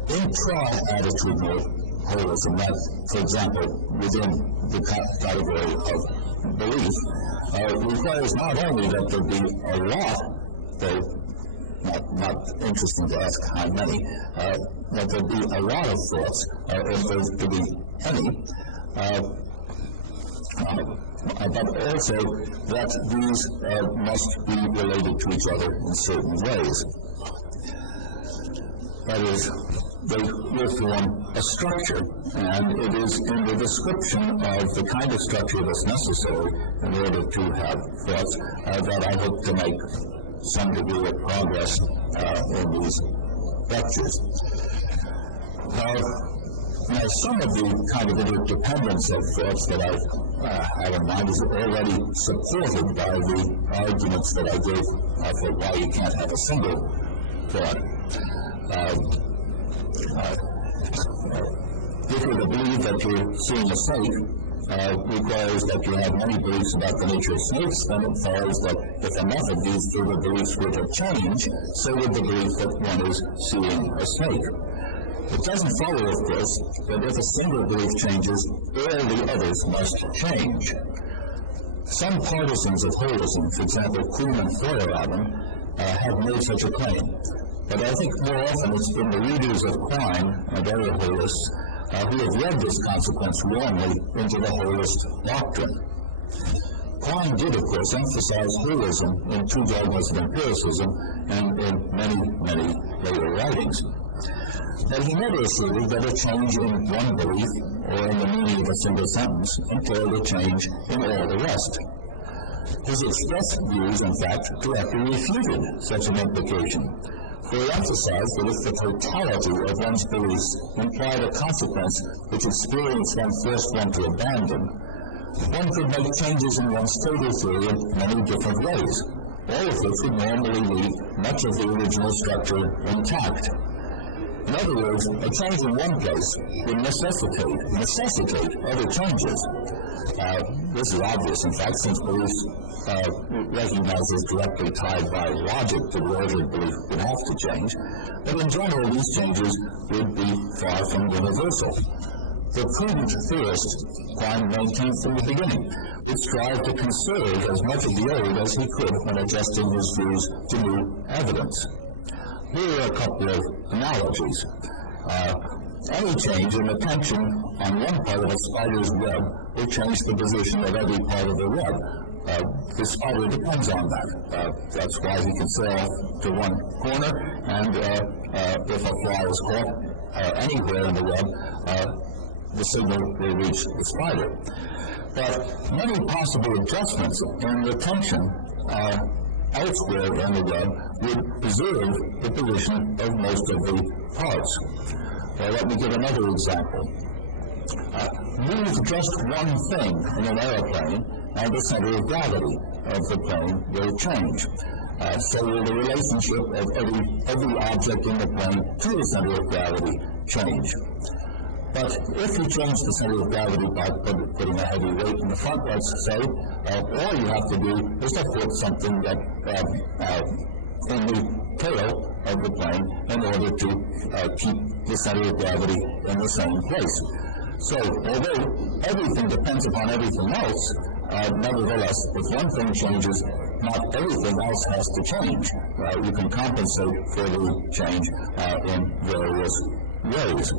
intra-attitudinal holism, that, for example, within the category of belief, requires not only that there be a lot, though not interesting to ask how many, that there be a lot of thoughts, if there's to be any, but also that these must be related to each other in certain ways. That is, they will form a structure, and it is in the description of the kind of structure that's necessary in order to have thoughts that I hope to make some degree of progress in these lectures. Now, some of the kind of interdependence of thoughts that I have in mind is already supported by the arguments that I gave for why you can't have a single thought. if you're to believe that you're seeing a snake, requires that you have many beliefs about the nature of snakes, then it follows that if enough of these further beliefs were to change, so would the belief that one is seeing a snake. It doesn't follow, of course, that if a single belief changes, all the others must change. Some partisans of holism, for example, Kuhn and Feuerraben, have made such a claim. But I think more often it's been the readers of Quine and other holists who have read this consequence wrongly into the holist doctrine. Quine did, of course, emphasize holism in Two Dogmas of Empiricism and in many, many later writings. But he never asserted that a change in one belief or in the meaning of a single sentence entailed a change in all the rest. His expressed views, in fact, directly refuted such an implication, for he emphasized that if the totality of one's beliefs implied a consequence which experience one forced one to abandon, one could make changes in one's total theory in many different ways, all of which would normally leave much of the original structure intact. In other words, a change in one place would necessitate other changes. This is obvious, in fact, since beliefs recognized as directly tied by logic to the order of belief would have to change, but in general these changes would be far from universal. The prudent theorist, Quine maintained from the beginning, would strive to conserve as much of the old as he could when adjusting his views to new evidence. Here are a couple of analogies. Any change in the tension on one part of a spider's web will change the position of every part of the web. The spider depends on that. That's why he can sail off to one corner, and if a fly is caught anywhere in the web, the signal will reach the spider. But many possible adjustments in the tension elsewhere in the web would preserve the position of most of the parts. Let me give another example. Move just one thing in an airplane, and the center of gravity of the plane will change. So will the relationship of every object in the plane to the center of gravity change. But if you change the center of gravity by putting a heavy weight in the front, let's say, all you have to do is to put something that in the tail of the plane in order to keep the center of gravity in the same place. So, although everything depends upon everything else, nevertheless, if one thing changes, not everything else has to change. You can compensate for the change in various ways.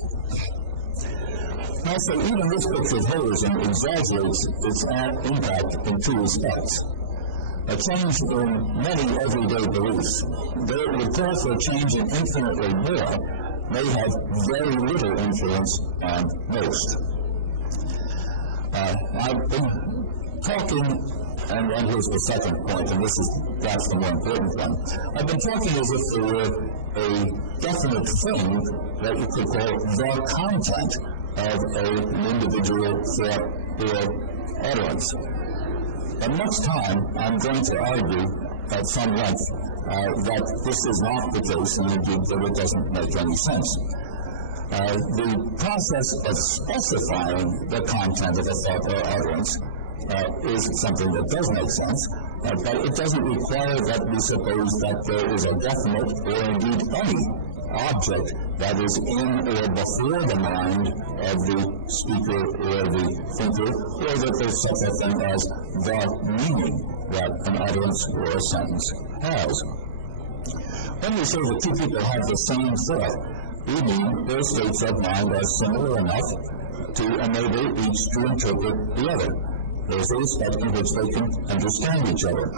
Also, even this picture of holism exaggerates its impact in two respects. A change in many everyday beliefs, though it would call for a change in infinitely more, may have very little influence on most. I've been talking, and here's the second point, and that's the more important one. I've been talking as if there were a definite thing that you could call the content of an individual thought or utterance. At much time, I'm going to argue at some length that this is not the case, and indeed that it doesn't make any sense. The process of specifying the content of a thought or utterance is something that does make sense, but it doesn't require that we suppose that there is a definite, or indeed any, object that is in or before the mind of the speaker or the thinker, or that there's such a thing as the meaning that an utterance or a sentence has. When we say that two people have the same thought, we mean their states of mind are similar enough to enable each to interpret the other. There's a respect in which they can understand each other.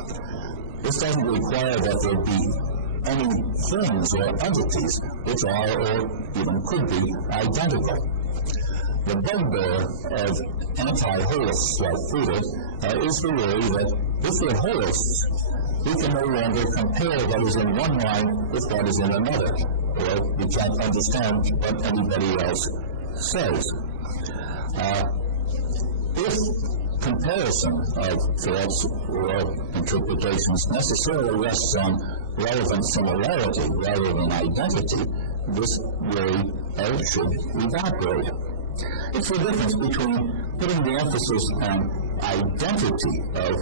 This doesn't require that there be any things or entities which are or even could be identical. The bugbear of anti-holists like Friedrich is the worry that if we're holists, we can no longer compare what is in one mind with what is in another, or we can't understand what anybody else says. If comparison of thoughts or interpretations necessarily rests on relevant similarity rather than identity, this worry should evaporate. It's the difference between putting the emphasis on identity of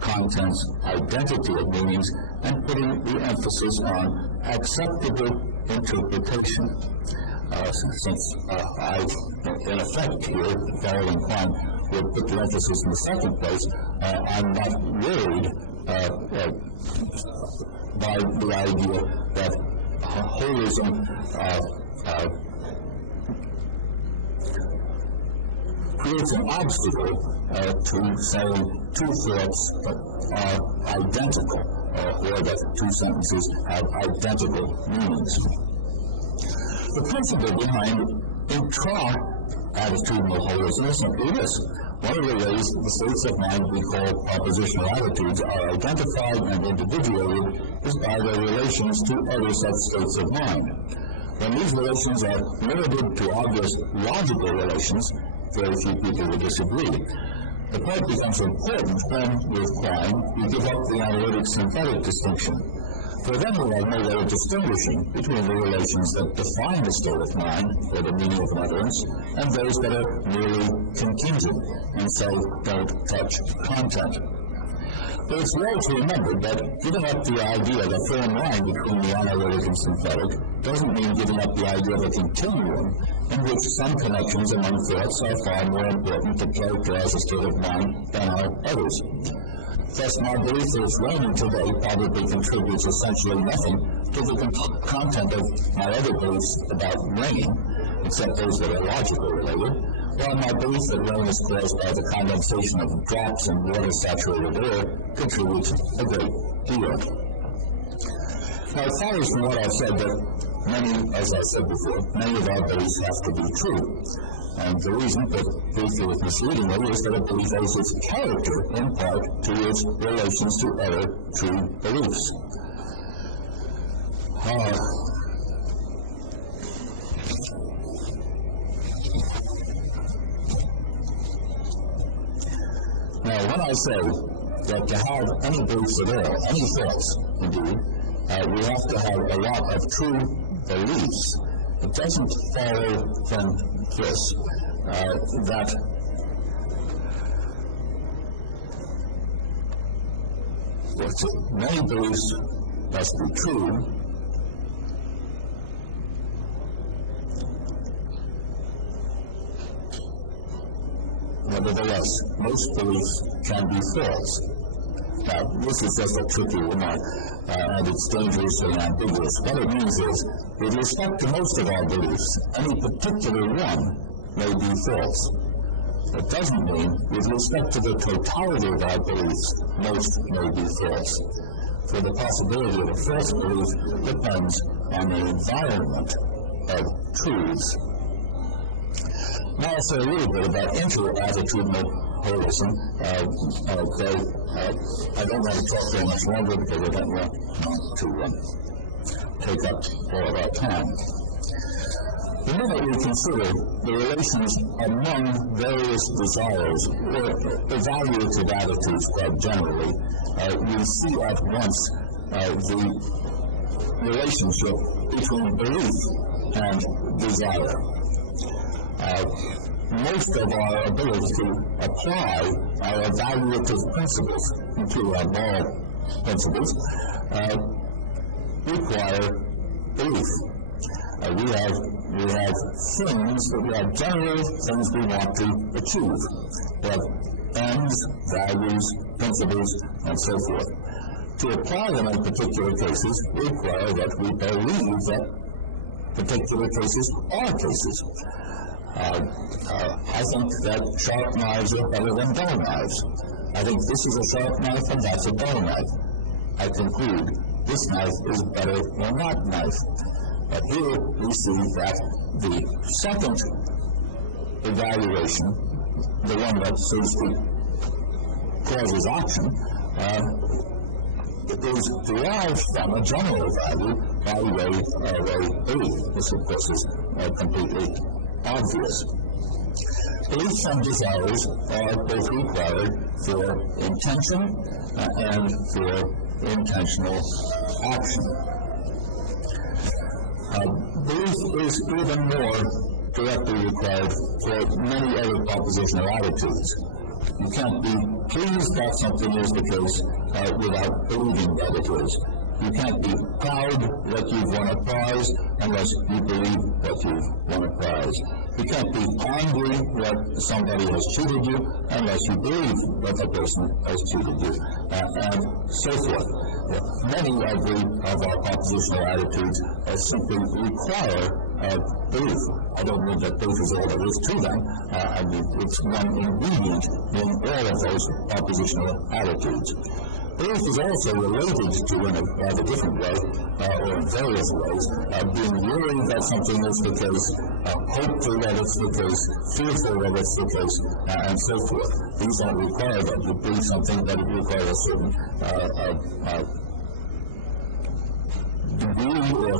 contents, identity of meanings, and putting the emphasis on acceptable interpretation. Since I, in effect here, following Klein, would put the emphasis in the second place, I'm not worried by the idea that holism creates an obstacle to saying two thoughts are identical, or that two sentences have identical meanings. The principle behind intra-attitudinal holism is simply this. One of the ways the states of mind we call propositional attitudes are identified and individuated is by their relations to other such states of mind. When these relations are limited to obvious logical relations, very few people will disagree. The point becomes important when, with Klein, we give up the analytic synthetic distinction. For then we have no way of distinguishing between the relations that define the state of mind, or the meaning of an utterance, and those that are merely contingent, and so don't touch content. But it's well to remember that giving up the idea of a firm line between the analytic and synthetic doesn't mean giving up the idea of a continuum in which some connections among thoughts are far more important to characterize a state of mind than are others. Thus, my belief that it's raining today probably contributes essentially nothing to the content of my other beliefs about rain, except those that are logically related, while my belief that rain is caused by the condensation of drops in water-saturated air contributes a great deal. Now, it follows from what I've said that many, as I said before, many of our beliefs have to be true. And the reason, but briefly with misleadingly, is that a belief owes its character, in part, to its relations to other true beliefs. Now, when I say that to have any beliefs at all, any thoughts, indeed, we have to have a lot of true beliefs. It doesn't follow from this, that many beliefs must be true, nevertheless, most beliefs can be false. Now, this is just a tricky remark, and it's dangerously ambiguous. What it means is, with respect to most of our beliefs, any particular one may be false. It doesn't mean, with respect to the totality of our beliefs, most may be false. For the possibility of a false belief depends on the environment of truths. Now I'll say a little bit about inter-attitudinal holism, though I don't want to talk very much longer because I don't want to take up all of our time. The minute we consider the relations among various desires, or evaluative attitudes quite generally, we see at once the relationship between belief and desire. Most of our ability to apply our evaluative principles, including our moral principles, require belief. We have things that we have general things we want to achieve. We have ends, values, principles, and so forth. To apply them in particular cases require that we believe that particular cases are cases. I think that sharp knives are better than dull knives. I think this is a sharp knife and that's a dull knife. I conclude this knife is better than that knife. But here we see that the second evaluation, the one that, so to speak, causes action, is derived from a general value by way of a belief. This, of course, is completely obvious. Beliefs and desires are both required for intention and for intentional action. belief is even more directly required for many other propositional attitudes. You can't be pleased that something is the case without believing that it is. You can't be proud that you've won a prize unless you believe that you've won a prize. You can't be angry that somebody has cheated you unless you believe that the person has cheated you, and so forth. Many of our propositional attitudes simply require belief. I don't mean that belief is all there is to them. I mean, it's one ingredient in all of those propositional attitudes. Belief is also related to, in a rather different way, or in various ways, being worried that something is the case, hopeful that it's the case, fearful that it's the case, and so forth. These don't require that you believe something, but it requires a certain degree or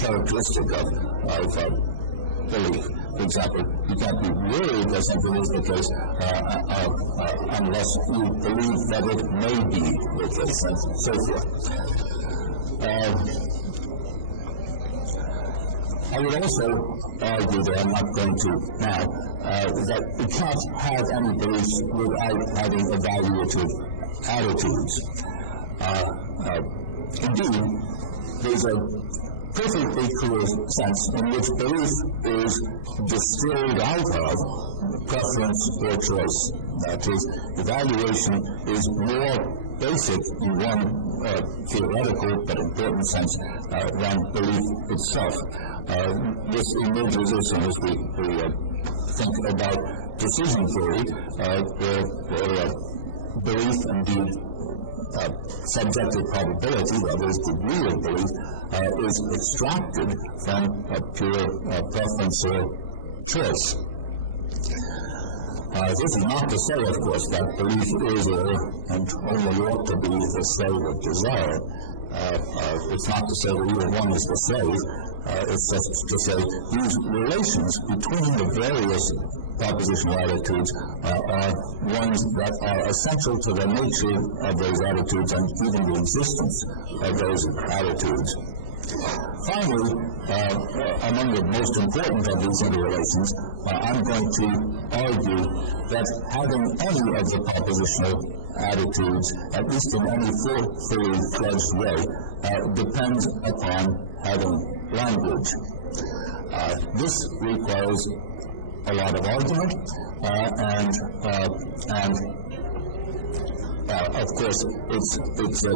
characteristic of belief. For example, you can't be worried that something is the case unless you believe that it may be the case, and so forth. I would also argue, that I'm not going to now, that you can't have any beliefs without having evaluative attitudes. Indeed, there's a perfectly clear sense in which belief is distilled out of preference or choice. That is, evaluation is more basic in one theoretical but important sense than belief itself. This emerges as soon as we think about decision theory, where belief, indeed, subjective probability, that is, degree of belief, is extracted from a pure preference or choice. This is not to say, of course, that belief is and only ought to be the slave of desire. It's not to say that either one is the slave. It's just to say these relations between the various propositional attitudes are ones that are essential to the nature of those attitudes and even the existence of those attitudes. Finally, among the most important of these interrelations, I'm going to argue that having any of the propositional attitudes, at least in any fully fledged way, depends upon having language. This requires a lot of argument, and of course, it's a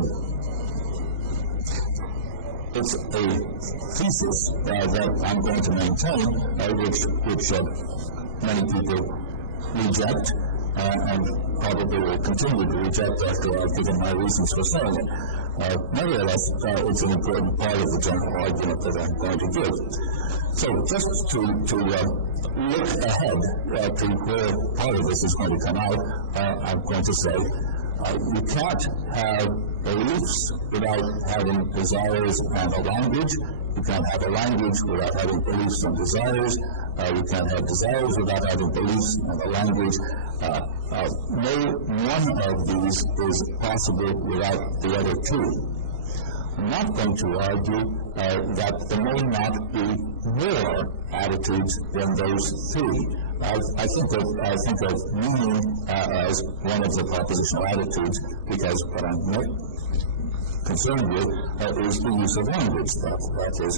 thesis that I'm going to maintain, which many people reject, and probably will continue to reject after I've given my reasons for saying it. Nevertheless, it's an important part of the general argument that I'm going to give. So just to look ahead to where part of this is going to come out, I'm going to say you can't have beliefs without having desires and a language. You can't have a language without having beliefs and desires. You can't have desires without having beliefs and a language. No one of these is possible without the other two. I'm not going to argue that there may not be more attitudes than those three. I think of meaning as one of the propositional attitudes, because what I'm concerned with is the use of language. That is,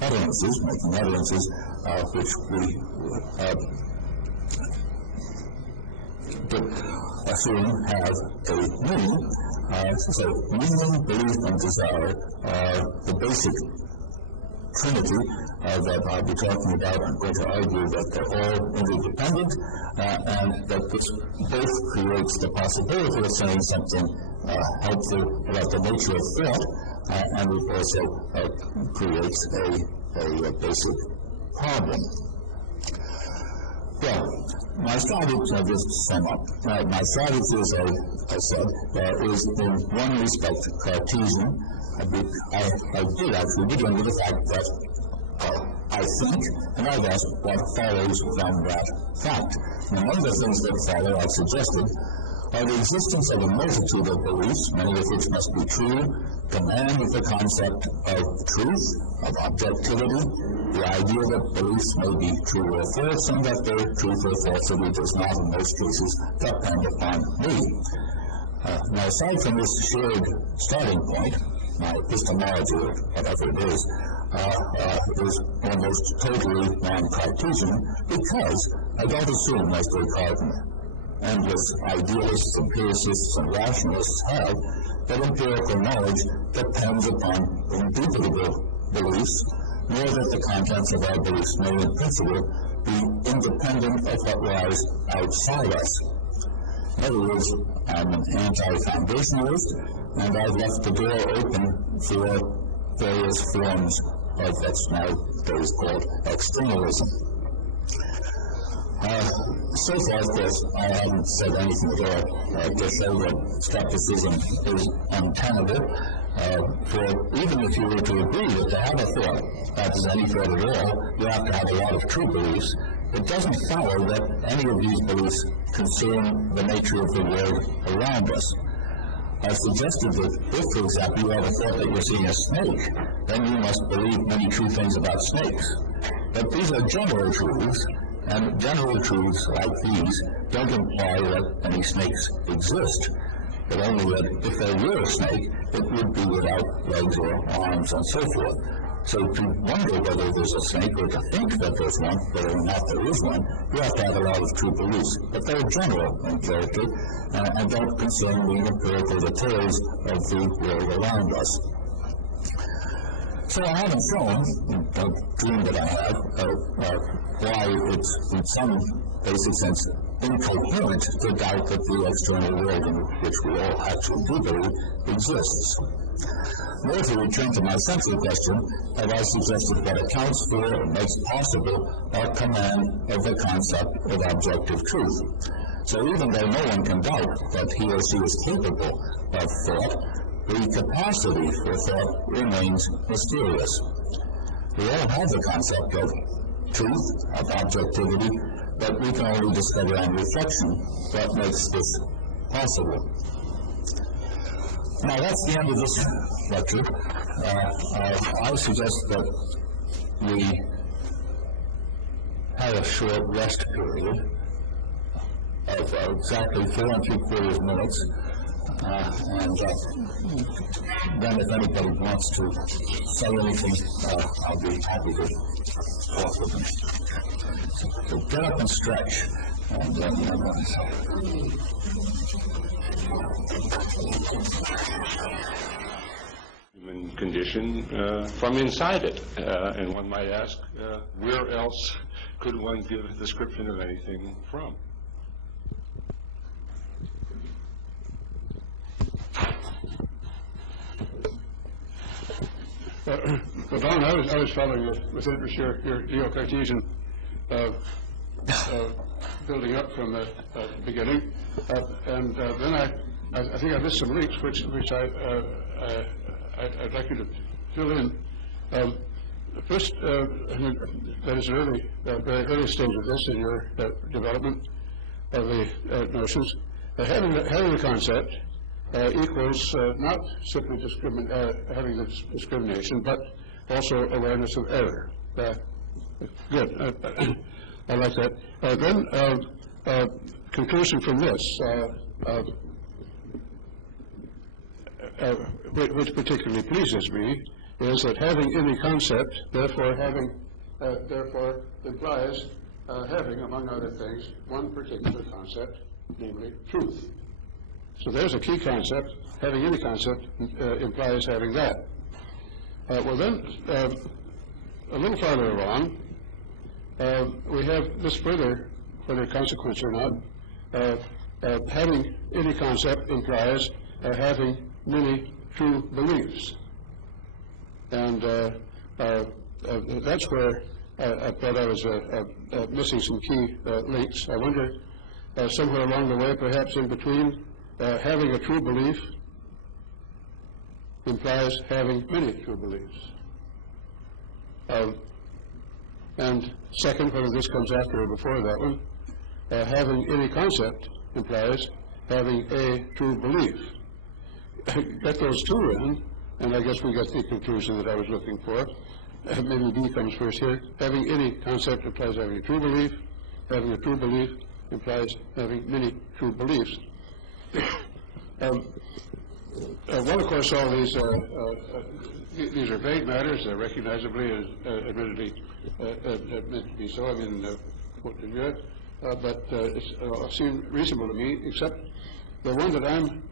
utterances, making utterances, which we assume have a meaning. So meaning, belief, and desire are the basic trinity that I'll be talking about. I'm going to argue that they're all interdependent, and that this both creates the possibility of saying something helpful about the nature of thought, and it also creates a basic problem. Well, my strategy, I'll just sum up. My strategy, as I said, is in one respect Cartesian. I did actually begin with the fact that I think, and I've asked what follows from that fact. And one of the things that follow, I've suggested, By the existence of a multitude of beliefs, many of which must be true, command the concept of truth, of objectivity, the idea that beliefs may be true or false, and that their truth or falsity does not, in most cases, depend upon me. Now, aside from this shared starting point, my epistemology, or whatever it is almost totally non-Cartesian, because I don't assume, as Descartes and endless idealists, empiricists, and rationalists have, that empirical knowledge depends upon indubitable beliefs, nor that the contents of our beliefs may, in principle, be independent of what lies outside us. In other words, I'm an anti-foundationalist, and I've left the door open for various forms of what's nowadays called externalism. So far, of course, I haven't said anything at all to show that skepticism is untenable. For even if you were to agree that to have a thought, that is any thought at all, you have to have a lot of true beliefs. It doesn't follow that any of these beliefs concern the nature of the world around us. I've suggested that if, for example, you have a thought that you're seeing a snake, then you must believe many true things about snakes. But these are general truths, and general truths like these don't imply that any snakes exist, but only that if there were a snake, it would be without legs or arms and so forth. So to wonder whether there's a snake or to think that there's one, whether or not there is one, you have to have a lot of true beliefs. But they're general in character and don't concern the empirical details of the world around us. So I haven't shown, the dream that I have, why it's in some basic sense incoherent to doubt that the external world in which we all actually do believe exists. Nor to return to my central question, have I suggested what accounts for and makes possible our command of the concept of objective truth. So even though no one can doubt that he or she is capable of thought, the capacity for thought remains mysterious. We all have the concept of truth, of objectivity, but we can only discover on reflection what makes this possible. Now that's the end of this lecture. I suggest that we have a short rest period of exactly 4 3/4 minutes. And then if anybody wants to say anything, I'll be happy to talk with them. So get up and stretch. And human condition from inside it. And one might ask, where else could one give a description of anything from? Well, Don, I was following with interest your Neo-Cartesian building up from the beginning, and then I think I missed some links which I'd like you to fill in. First, that is early, very early stage of this in your development of the notions. Having the concept equals not simply having the discrimination, but also awareness of error. Good. I like that. Then, conclusion from this, which particularly pleases me, is that having any concept, therefore implies having, among other things, one particular concept, namely truth. So there's a key concept. Having any concept implies having that. Well then, a little farther along, we have this further, whether consequence or not, having any concept implies having many true beliefs. And that's where I thought I was missing some key links. I wonder, somewhere along the way, perhaps in between, having a true belief implies having many true beliefs. And second, whether this comes after or before that one, having any concept implies having a true belief. Get those two in, and I guess we got the conclusion that I was looking for. Maybe B comes first here. Having any concept implies having a true belief. Having a true belief implies having many true beliefs. Well, of course, all these are vague matters. They're recognizably, admittedly, meant to be so. I mean, quote in Europe, but it seems reasonable to me, except the one that I'm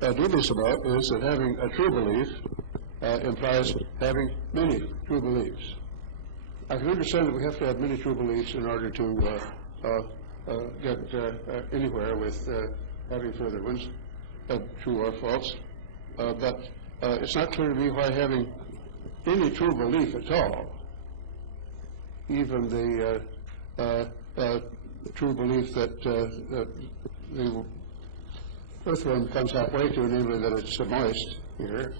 dubious about is that having a true belief implies having many true beliefs. I can understand that we have to have many true beliefs in order to get anywhere with having further ones, true or false. But it's not clear to me why having any true belief at all, even the true belief that the earthworm comes halfway to, namely that it's moist here,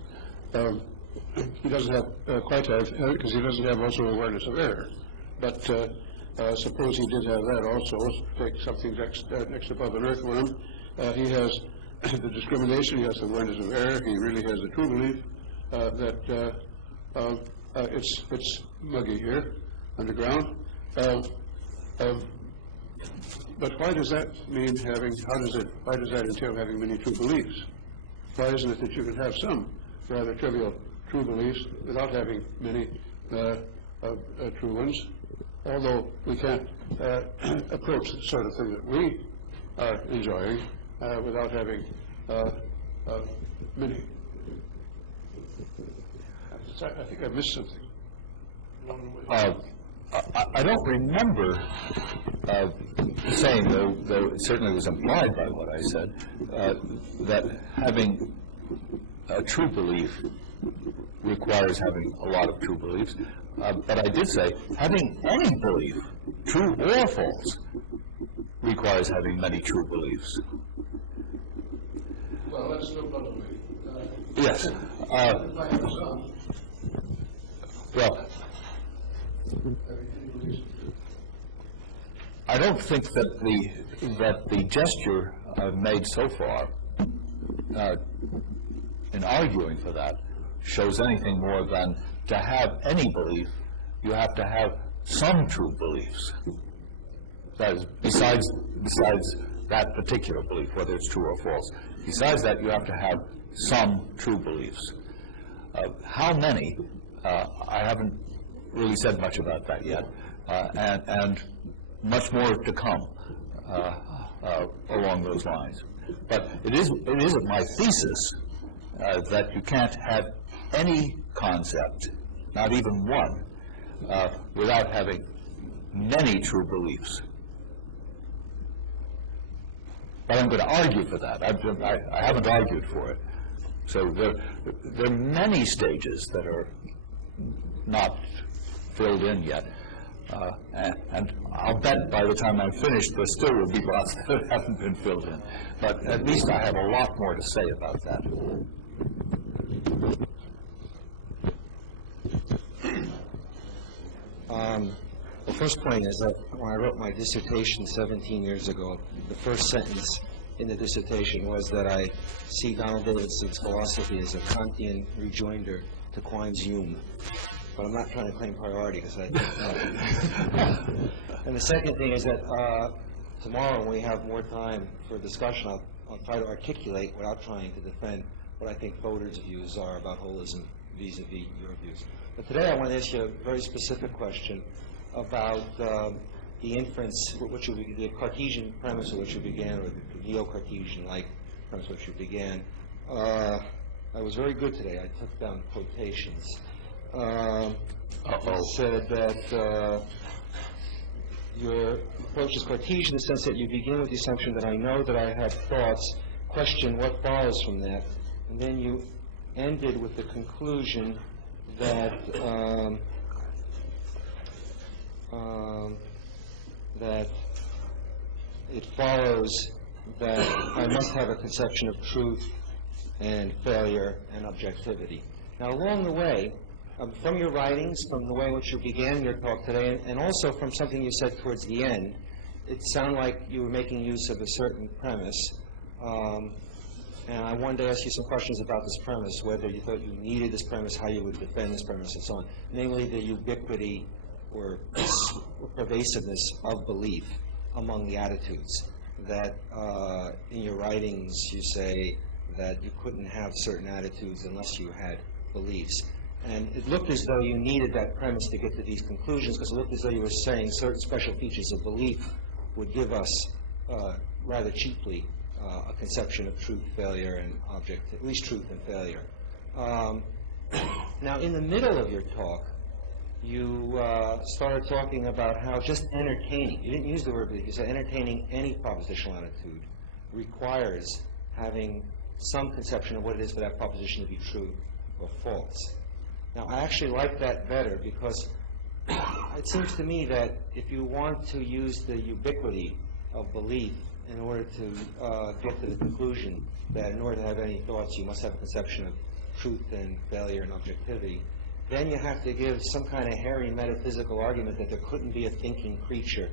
he doesn't have quite have, because he doesn't have also awareness of error. But suppose he did have that also. Take something next above an earthworm. He has the discrimination, he has the awareness of error, he really has the true belief that it's muggy here underground. But why does that mean having, why does that entail having many true beliefs? Why isn't it that you can have some rather trivial true beliefs without having many true ones? Although we can't approach the sort of thing that we are enjoying without having many. I think I missed something. I don't remember saying, though it certainly was implied by what I said, that having a true belief requires having a lot of true beliefs. But I did say having any belief, true or false, requires having many true beliefs. Well, that's still probably. Yes. Well, I don't think that the gesture I've made so far in arguing for that shows anything more than to have any belief, you have to have some true beliefs. That is, besides that particular belief, whether it's true or false. Besides that, you have to have some true beliefs. How many? I haven't really said much about that yet, and much more to come along those lines. But it isn't my thesis that you can't have any concept, not even one, without having many true beliefs. But I'm going to argue for that. I haven't argued for it. So there are many stages that are not filled in yet. And I'll bet by the time I'm finished, there still will be lots that haven't been filled in. But at least I have a lot more to say about that. The first point is that when I wrote my dissertation 17 years ago, the first sentence in the dissertation was that I see Donald Davidson's philosophy as a Kantian rejoinder to Quine's Hume. But I'm not trying to claim priority because I think not. And the second thing is that tomorrow when we have more time for discussion, I'll try to articulate without trying to defend what I think Fodor's views are about holism vis-a-vis your views. But today I want to ask you a very specific question about the inference, the Cartesian premise with which you began, or the neo-Cartesian-like premise with which you began. I was very good today. I took down quotations. It said that your approach is Cartesian in the sense that you begin with the assumption that I know that I have thoughts, question what follows from that, and then you ended with the conclusion that that it follows that I must have a conception of truth and failure and objectivity. Now, along the way, from your writings, from the way in which you began your talk today, and also from something you said towards the end, it sounded like you were making use of a certain premise And I wanted to ask you some questions about this premise, whether you thought you needed this premise, how you would defend this premise, and so on. Namely, the ubiquity or pervasiveness of belief among the attitudes. That in your writings you say that you couldn't have certain attitudes unless you had beliefs. And it looked as though you needed that premise to get to these conclusions, because it looked as though you were saying certain special features of belief would give us, rather cheaply, a conception of truth, failure, and at least truth and failure. Now, in the middle of your talk, you started talking about how just entertaining, you didn't use the word belief, you said entertaining any propositional attitude requires having some conception of what it is for that proposition to be true or false. Now, I actually like that better, because it seems to me that if you want to use the ubiquity of belief in order to get to the conclusion that in order to have any thoughts you must have a conception of truth and failure and objectivity, then you have to give some kind of hairy metaphysical argument that there couldn't be a thinking creature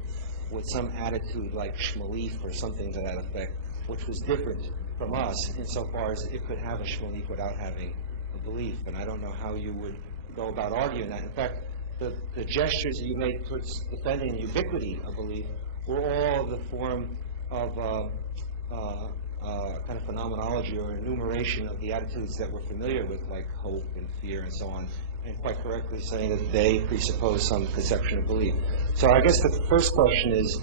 with some attitude like shmaleef or something to that effect, which was different from us insofar as it could have a shmaleef without having a belief. And I don't know how you would go about arguing that. In fact, the gestures that you made towards defending the ubiquity of belief were all the form of kind of phenomenology or enumeration of the attitudes that we're familiar with, like hope and fear and so on, and quite correctly saying that they presuppose some conception of belief. So I guess the first question is,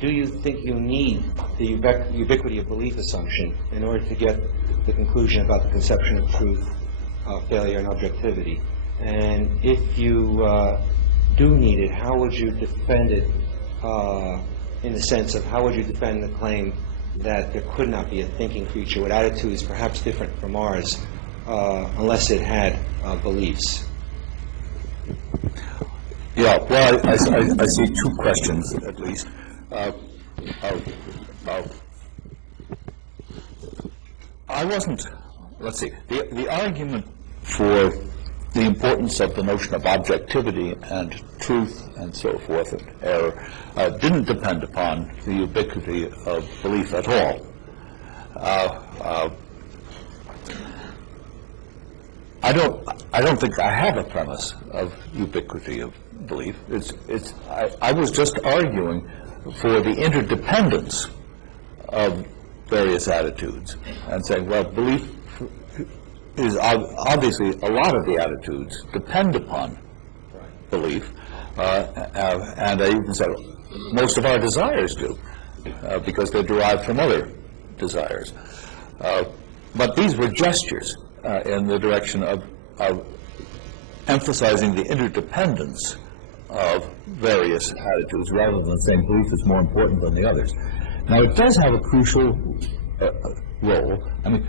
do you think you need the ubiquity of belief assumption in order to get the conclusion about the conception of truth, failure, and objectivity? And if you do need it, how would you defend it in the sense of how would you defend the claim that there could not be a thinking creature with attitudes perhaps different from ours unless it had beliefs? Yeah, well, I see two questions at least. I wasn't, let's see, the argument for the importance of the notion of objectivity and truth and so forth and error didn't depend upon the ubiquity of belief at all. I don't think I have a premise of ubiquity of belief. I was just arguing for the interdependence of various attitudes and saying, well, belief is obviously a lot of the attitudes depend upon belief, and I even said most of our desires do, because they're derived from other desires. But these were gestures in the direction of emphasizing the interdependence of various attitudes rather than saying belief is more important than the others. Now, it does have a crucial role. I mean,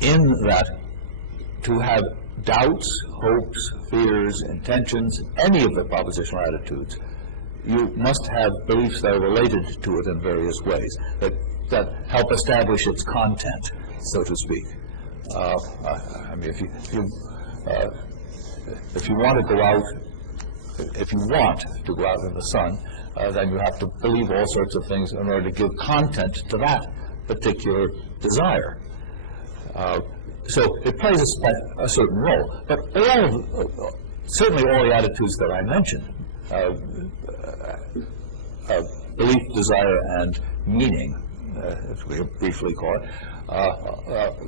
in that to have doubts, hopes, fears, intentions, any of the propositional attitudes, you must have beliefs that are related to it in various ways, that help establish its content, so to speak. I mean, if you want to go out, if you want to go out in the sun, then you have to believe all sorts of things in order to give content to that particular desire. So it plays a certain role. But certainly all the attitudes that I mentioned, belief, desire, and meaning, as we briefly call it,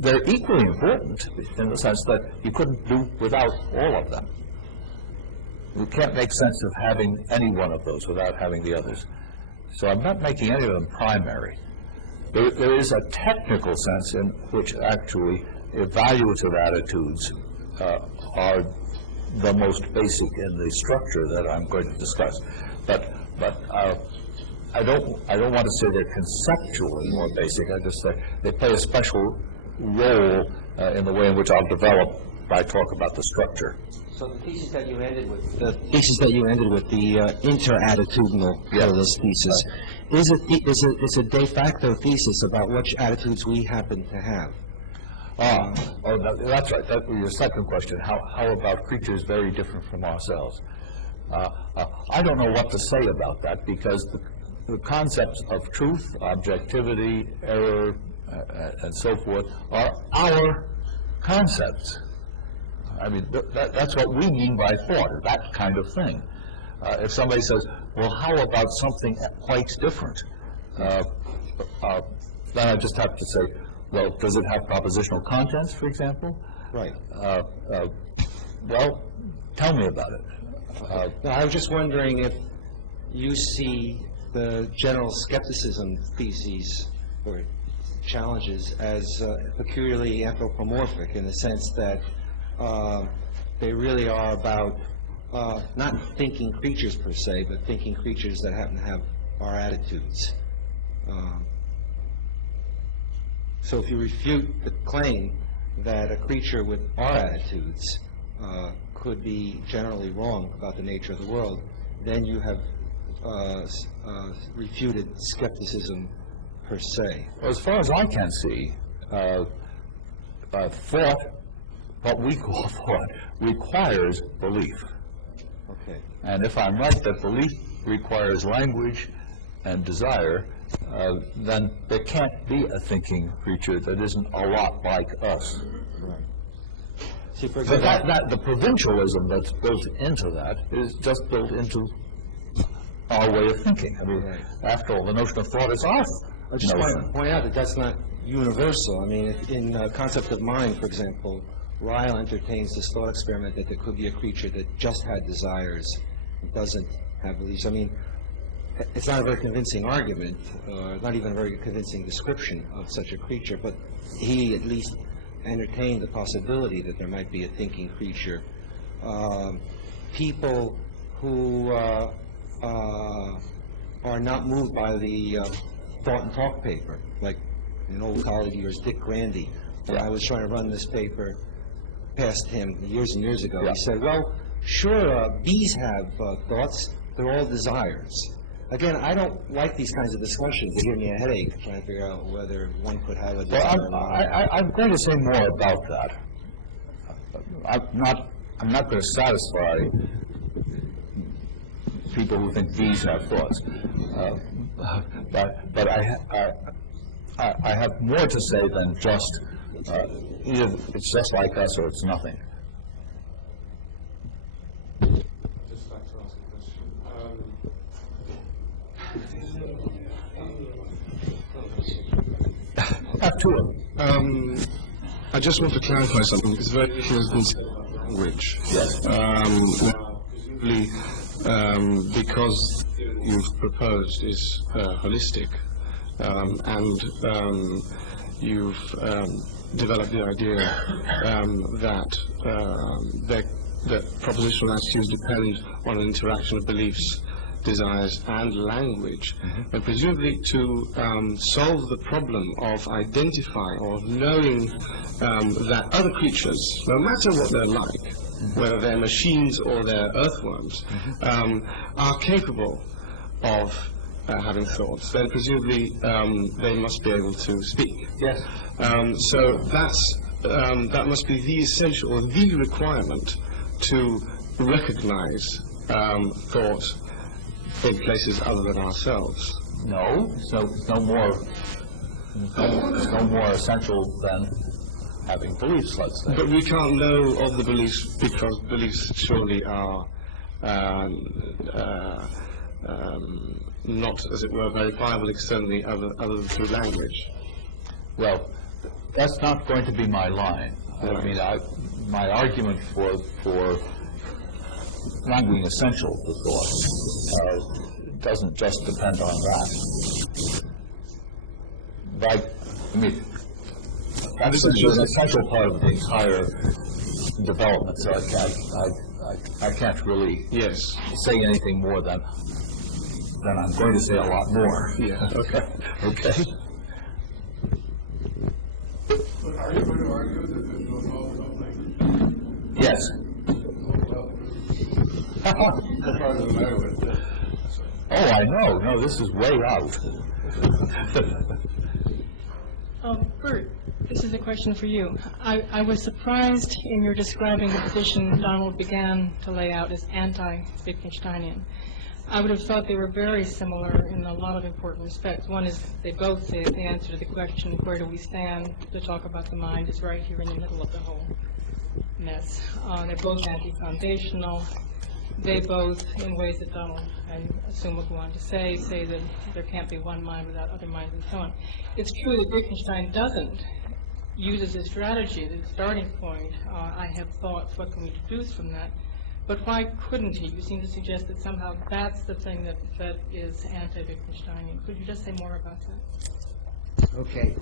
they're equally important in the sense that you couldn't do without all of them. You can't make sense of having any one of those without having the others. So I'm not making any of them primary. There is a technical sense in which actually evaluative attitudes are the most basic in the structure that I'm going to discuss. But I don't want to say they're conceptually more basic. I just say they play a special role in the way in which I'll develop by talk about the structure. So the thesis that you ended with, the interattitudinal part of this thesis, is a de facto thesis about which attitudes we happen to have. That's right. That was your second question. How about creatures very different from ourselves? I don't know what to say about that, because the concepts of truth, objectivity, error, and so forth are our concepts. I mean, that's what we mean by thought, that kind of thing. If somebody says, well, how about something quite different? Then I just have to say, well, does it have propositional contents, for example? Right. Well, tell me about it. Now, I was just wondering if you see the general skepticism theses or challenges as peculiarly anthropomorphic in the sense that they really are about not thinking creatures per se, but thinking creatures that happen to have our attitudes. So if you refute the claim that a creature with our attitudes could be generally wrong about the nature of the world, then you have refuted skepticism per se. As far as I can see, thought, what we call thought, requires belief. Okay. And if I'm right that belief requires language and desire, then there can't be a thinking creature that isn't a lot like us. Right. See, for But example, the provincialism that's built into that is just built into our way of thinking. I mean, Right. after all, the notion of thought is our I just want to notion. point out that that's not universal. I mean, in concept of mind, for example, Ryle entertains this thought experiment that there could be a creature that just had desires, and doesn't have beliefs. I mean, it's not a very convincing argument, not even a very convincing description of such a creature, but he at least entertained the possibility that there might be a thinking creature. People who are not moved by the thought and talk paper, like an old colleague of yours, Dick Grandy. When I was trying to run this paper past him years and years ago, Yeah. he said, well, sure, bees have thoughts, they're all desires. Again, I don't like these kinds of discussions. They give me a headache trying to figure out whether one could have a desire or Well, not. I'm going to say more about that. I'm not going to satisfy people who think bees have thoughts, but I have more to say than just either it's just like us or it's nothing. Just like to ask a question. Have two of them. I just want to clarify something, because very little has been said about language. Yes. Now, presumably, because you've proposed is holistic, and you've developed the idea that propositional attitudes depend on an interaction of beliefs, desires, and language, and presumably to solve the problem of identifying or of knowing that other creatures, no matter what they're like, whether they're machines or they're earthworms, are capable of having thoughts, then presumably they must be able to speak. Yes. So that must be the essential or the requirement to recognize thought in places other than ourselves. No, it's no more essential than having beliefs, let's say. But we can't know of the beliefs because beliefs surely are not, as it were, verifiable externally other than through language. Well, that's not going to be my line. I mean, my argument for not being essential to thought doesn't just depend on that. But, I mean, that's an essential part of the entire development, so I can't really Yes. say anything more than I'm going to say a lot more. Yeah. Okay. Okay? But are you going to argue that there's no thought without language? Yes. That's part of the matter with it. Oh, I know. No, this is way out. Bert, this is a question for you. I was surprised in your describing the position Donald began to lay out as anti-Wittgensteinian. I would have thought they were very similar in a lot of important respects. One is they both say the answer to the question, where do we stand? The talk about the mind is right here in the middle of the whole mess. They're both anti-foundational. They both, in ways that Donald, I assume, will go on to say that there can't be one mind without other minds and so on. It's true that Wittgenstein doesn't use as a strategy, the starting point, I have thoughts, what can we deduce from that? But why couldn't he? You seem to suggest that somehow that's the thing that is anti-Wittgensteinian. Could you just say more about that? Okay.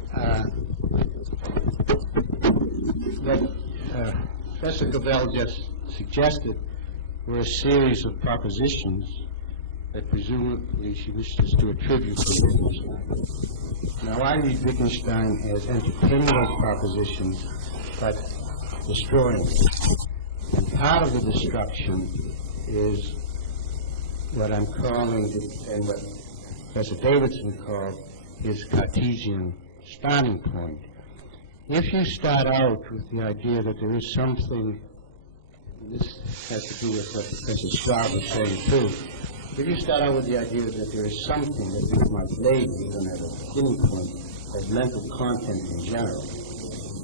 What Professor Gabel just suggested were a series of propositions that presumably she wishes to attribute to Wittgenstein. Now, I read Wittgenstein as entertaining those propositions, but destroying them. And part of the destruction is what I'm calling, and what Professor Davidson called, his Cartesian starting point. If you start out with the idea that there is something, this has to do with what Professor Schwab was saying too, if you start out with the idea that there is something that we might label even at a beginning point as mental content in general,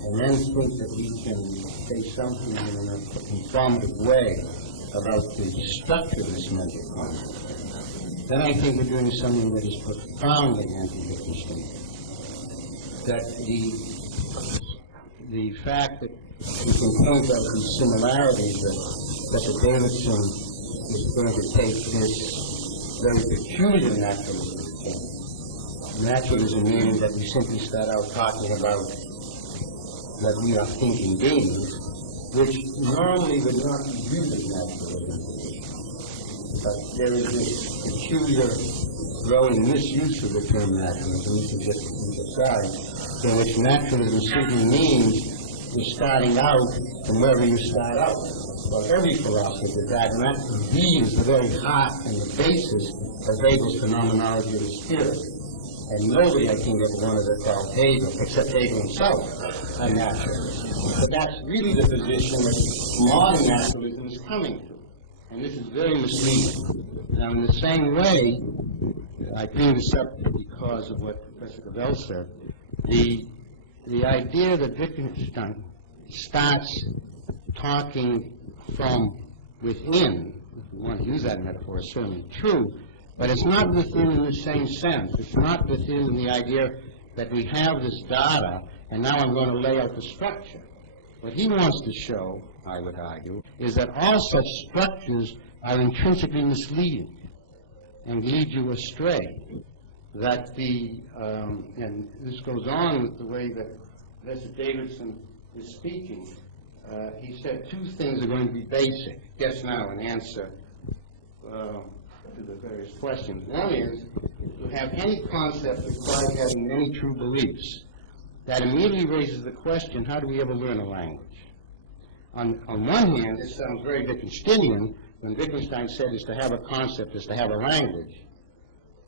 and then think that we can say something in an informative way about the structure of this mental content, then I think we're doing something that is profoundly anti-Wittgenstein. That the fact that we can point out these similarities that Professor Davidson is going to take this very peculiar naturalism. Naturalism meaning that we simply start out talking about that we are thinking beings, which normally would not be viewed as naturalism. But there is this peculiar growing misuse of the term naturalism, we can just aside, in which naturalism simply means you're starting out from wherever you start out. Well, every philosophy does that, and that is the very heart and the basis of Hegel's phenomenology of the spirit. And nobody, I think, ever wanted to call Hegel, except Hegel himself, a naturalist. But that's really the position that modern naturalism is coming to. And this is very misleading. Now, in the same way, I bring this up because of what Professor Gabel said, the idea that Wittgenstein starts talking from within, if we want to use that metaphor, is certainly true, but it's not within in the same sense. It's not within the idea that we have this data, and now I'm going to lay out the structure. What he wants to show, I would argue, is that all such structures are intrinsically misleading and lead you astray. That and this goes on with the way that Professor Davidson is speaking. He said two things are going to be basic. Guess now, an answer to the various questions. One is, to have any concept requires having many true beliefs. That immediately raises the question, how do we ever learn a language? On one hand, this sounds very Wittgensteinian, when Wittgenstein said is to have a concept is to have a language,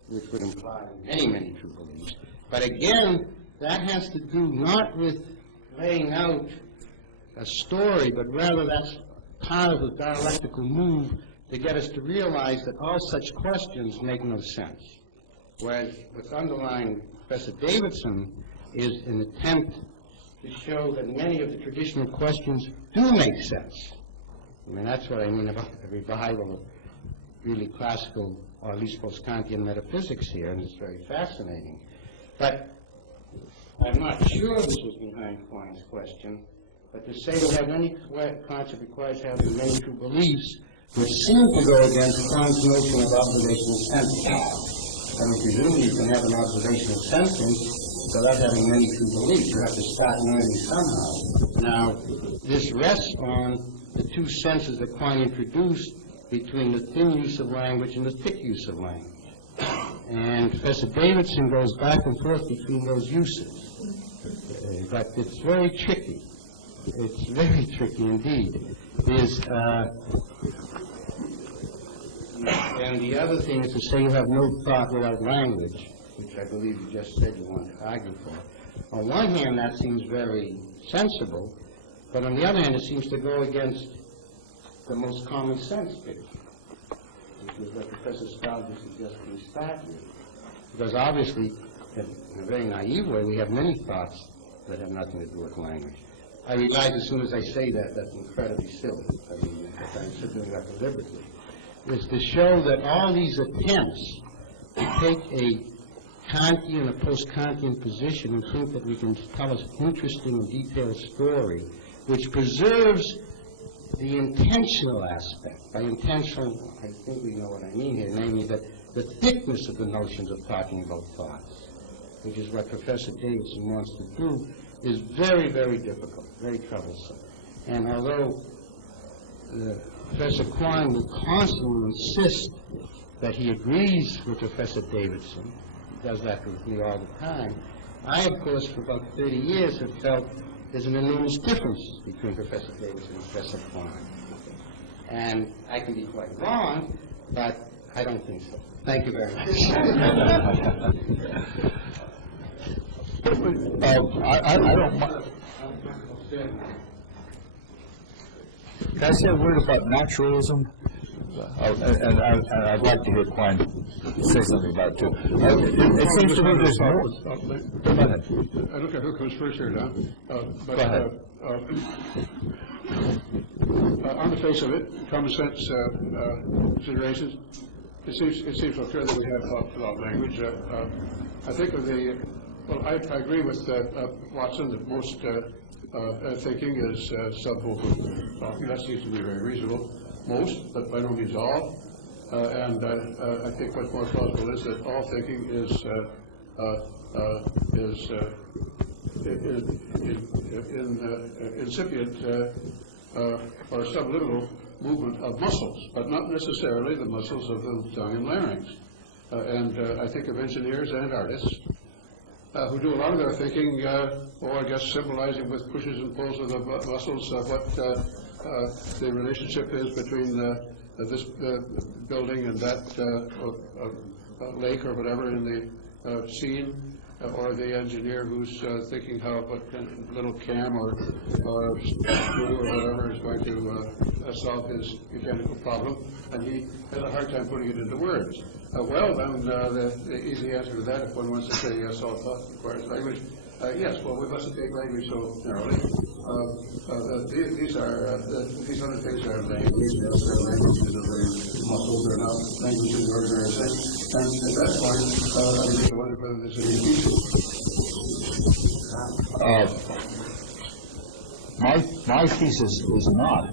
which would imply many, many true beliefs. But again, that has to do not with laying out a story, but rather that's part of the dialectical move to get us to realize that all such questions make no sense. Whereas what's underlying Professor Davidson is an attempt to show that many of the traditional questions do make sense. I mean, that's what I mean about the revival of really classical, or at least post-Kantian metaphysics here, and it's very fascinating. But I'm not sure this was behind Quine's question, but to say to have any concept requires having many true beliefs would seem to go against Quine's notion of observational sensing. I mean, presumably you can have an observational sensing without having many true beliefs. You have to start learning somehow. Now, this rests on the two senses that Quine introduced between the thin use of language and the thick use of language. And Professor Davidson goes back and forth between those uses. But it's very tricky. It's very tricky indeed. And the other thing is to say you have no thought without language, which I believe you just said you wanted to argue for. On one hand, that seems very sensible, but on the other hand, it seems to go against the most common sense picture. which is what Professor Spalding suggested we start with. Because obviously, in a very naive way, we have many thoughts that have nothing to do with language. I realize as soon as I say that, that's incredibly silly. I mean, I'm doing that deliberately. Is to show that all these attempts to take a Kantian, a post-Kantian position and think that we can tell an interesting and detailed story, which preserves the intentional aspect. By intentional, I think we know what I mean here, namely that the thickness of the notions of talking about thoughts, which is what Professor Davidson wants to do, is very, very difficult, very troublesome. And although Professor Kwan will constantly insist that he agrees with Professor Davidson, he does that with me all the time, I, of course, for about 30 years have felt there's an enormous difference between Professor Davidson and Professor Kwan. And I can be quite wrong, but I don't think so. Thank you very much. I don't mind. Can I say a word about naturalism? And I'd like to hear Klein say something about it, too. It seems to me there's more. Go ahead. I don't care who comes first here now. But, Go ahead. On the face of it, common sense considerations, it seems so clear that we have thought about language. I think of the, well, I agree with Watson that most thinking is subvocal talking. That seems to be very reasonable. Most, but by no means all. And I think what's more plausible is that all thinking is incipient or subliminal movement of muscles, but not necessarily the muscles of the tongue and larynx. And I think of engineers and artists who do a lot of their thinking, or I guess symbolizing with pushes and pulls of the muscles of what the relationship is between this building and that lake or whatever in the scene, or the engineer who's thinking how what little cam or screw or whatever is going to solve his mechanical problem, and he has a hard time putting it into words. Well, then the easy answer to that, if one wants to say yes, all thought requires language, yes. Well, we mustn't take language so narrowly. These other things are language. Muscles are not language in the ordinary sense. And at that point, I wonder whether there's any future. My thesis is not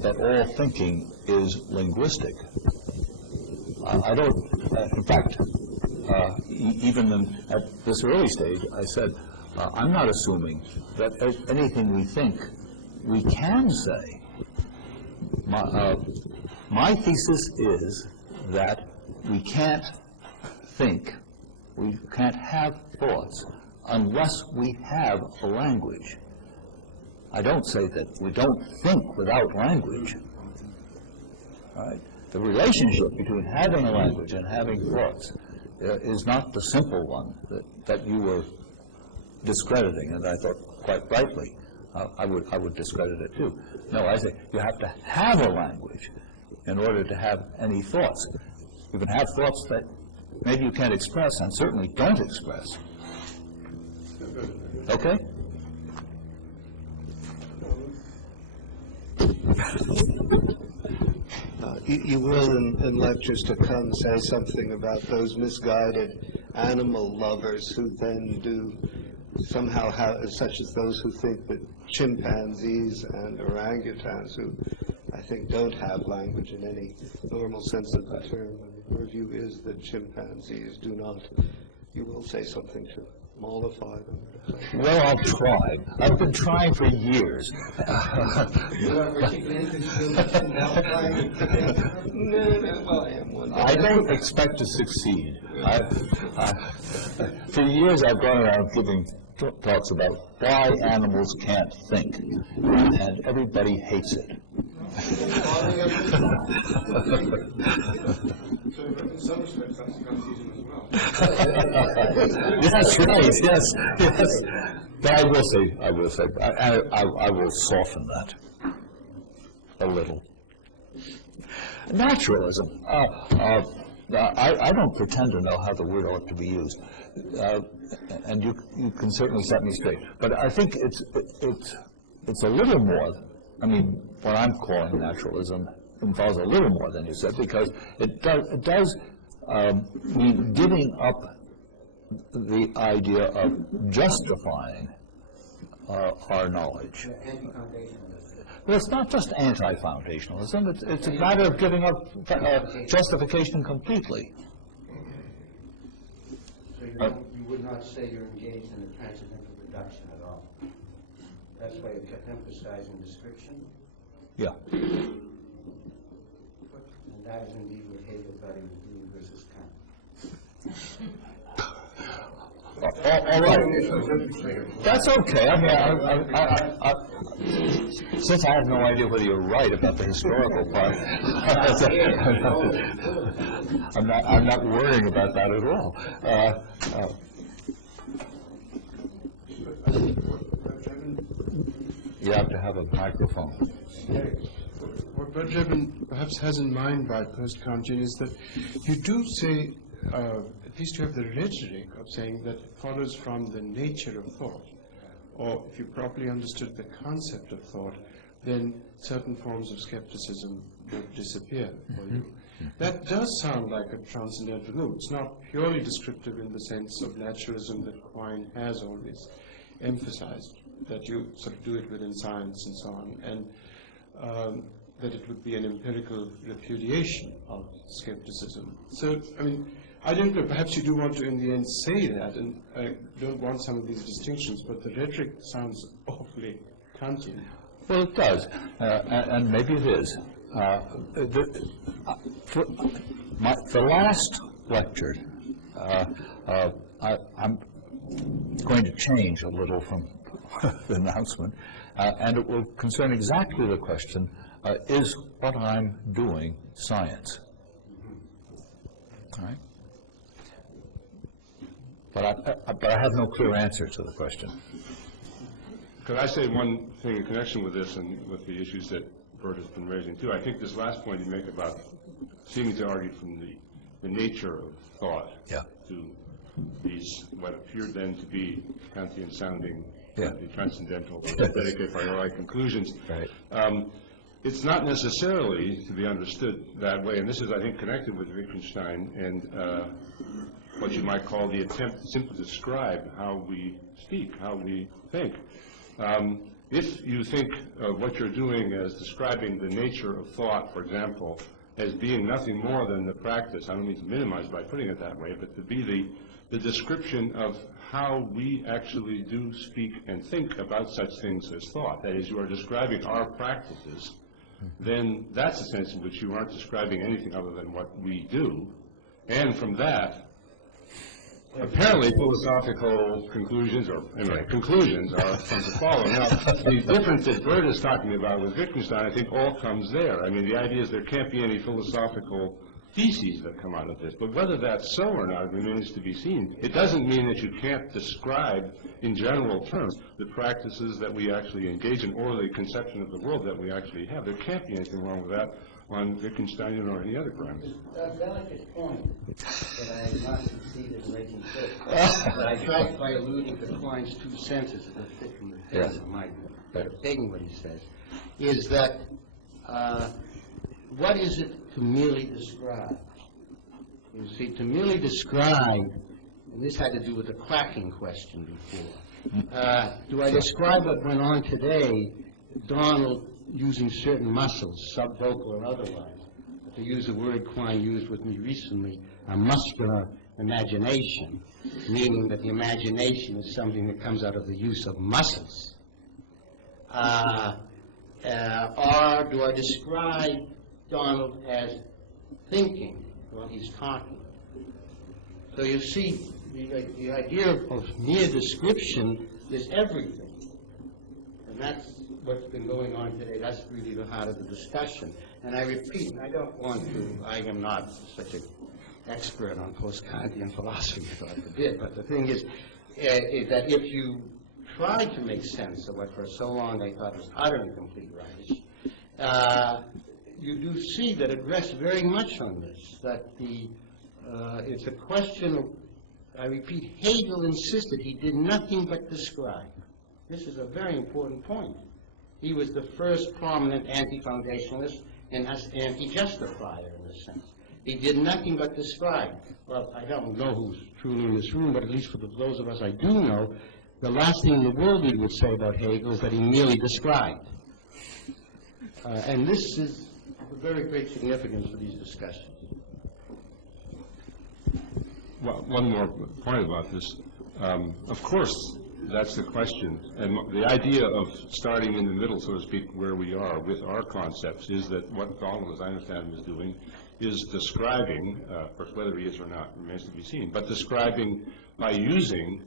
that all thinking is linguistic. I don't, in fact, even at this early stage, I said, I'm not assuming that anything we think we can say. My thesis is that we can't think, we can't have thoughts unless we have a language. I don't say that we don't think without language. All right? The relationship between having a language and having thoughts is not the simple one that you were discrediting, and I thought quite rightly I would discredit it too. No, I say you have to have a language in order to have any thoughts. You can have thoughts that maybe you can't express and certainly don't express. Okay? You will, in lectures to come, say something about those misguided animal lovers who then do somehow have, such as those who think that chimpanzees and orangutans, who I think don't have language in any normal sense of the term. Your view is that chimpanzees do not. You will say something to mollify them. Well, I'll try. I've been trying for years. I don't expect to succeed. For years I've gone around giving talks about why animals can't think, and everybody hates it. That's right. Yes. But I will say, I will soften that a little. Naturalism. I don't pretend to know how the word ought to be used, and you can certainly set me straight. But I think it's a little more. I mean, what I'm calling naturalism involves a little more than you said, because it does mean giving up the idea of justifying our knowledge. Well, it's not just anti-foundationalism, it's a matter of giving up justification completely. So you would not say you're engaged in a transcendental reduction at all? That's why you kept emphasizing description? Yeah. And that is indeed what Hegel thought he was doing versus Kant. All right. That's okay. I mean, since I have no idea whether you're right about the historical part, I'm not worrying about that at all. You have to have a microphone. What Bergevin perhaps has in mind by post-Kantian is that you do say, at least you have the rhetoric of saying that it follows from the nature of thought. Or if you properly understood the concept of thought, then certain forms of skepticism would disappear for you. That does sound like a transcendental move. It's not purely descriptive in the sense of naturalism that Quine has always emphasized, that you sort of do it within science and so on, and that it would be an empirical repudiation of skepticism. So, I mean, I don't know, perhaps you do want to in the end say that, and I don't want some of these distinctions, but the rhetoric sounds awfully Kantian. Well, it does, and maybe it is. For the last lecture, I'm going to change a little from the announcement, and it will concern exactly the question, is what I'm doing science? All right? But I have no clear answer to the question. Could I say one thing in connection with this and with the issues that Bert has been raising too? I think this last point you make about seeming to argue from the nature of thought to these what appeared then to be Kantian sounding, transcendental, synthetic a priori conclusions. Right. It's not necessarily to be understood that way, and this is, I think, connected with Wittgenstein and what you might call the attempt to simply describe how we speak, how we think. If you think of what you're doing as describing the nature of thought, for example, as being nothing more than the practice, I don't mean to minimize by putting it that way, but to be the description of how we actually do speak and think about such things as thought, that is, you are describing our practices, then that's a sense in which you aren't describing anything other than what we do, and from that, apparently philosophical conclusions, or anyway, conclusions are from to follow. Now, the difference that Bert is talking about with Wittgenstein, I think, all comes there. I mean, the idea is there can't be any philosophical theses that come out of this. But whether that's so or not remains to be seen. It doesn't mean that you can't describe in general terms the practices that we actually engage in or the conception of the world that we actually have. There can't be anything wrong with that on Wittgensteinian or any other grounds. A delicate point that I have not succeeded in making clear. But I tried by alluding to Quine's two senses that fit in the face of my taking what he says, is that what is it to merely describe? You see, to merely describe, and this had to do with the quacking question before. Do I describe what went on today, Donald using certain muscles, subvocal or otherwise? To use a word Quine used with me recently, a muscular imagination, meaning that the imagination is something that comes out of the use of muscles. Or do I describe Donald as thinking while he's talking? So you see, the idea of mere description is everything. And that's what's been going on today. That's really the heart of the discussion. And I repeat, I don't want to, I am not such an expert on post-Kantian philosophy, God forbid, but the thing is that if you try to make sense of what for so long I thought was utterly complete rubbish, you do see that it rests very much on this, that it's a question of, I repeat, Hegel insisted he did nothing but describe. This is a very important point. He was the first prominent anti-foundationalist and anti-justifier in a sense. He did nothing but describe. Well, I don't know who's truly in this room, but at least for those of us I do know, the last thing in the world we would say about Hegel is that he merely described. And this is of very great significance for these discussions. Well, one more point about this. Of course, that's the question. And the idea of starting in the middle, so to speak, where we are with our concepts is that what Donald, as I understand him, is doing is describing, of course, whether he is or not remains to be seen, but describing by using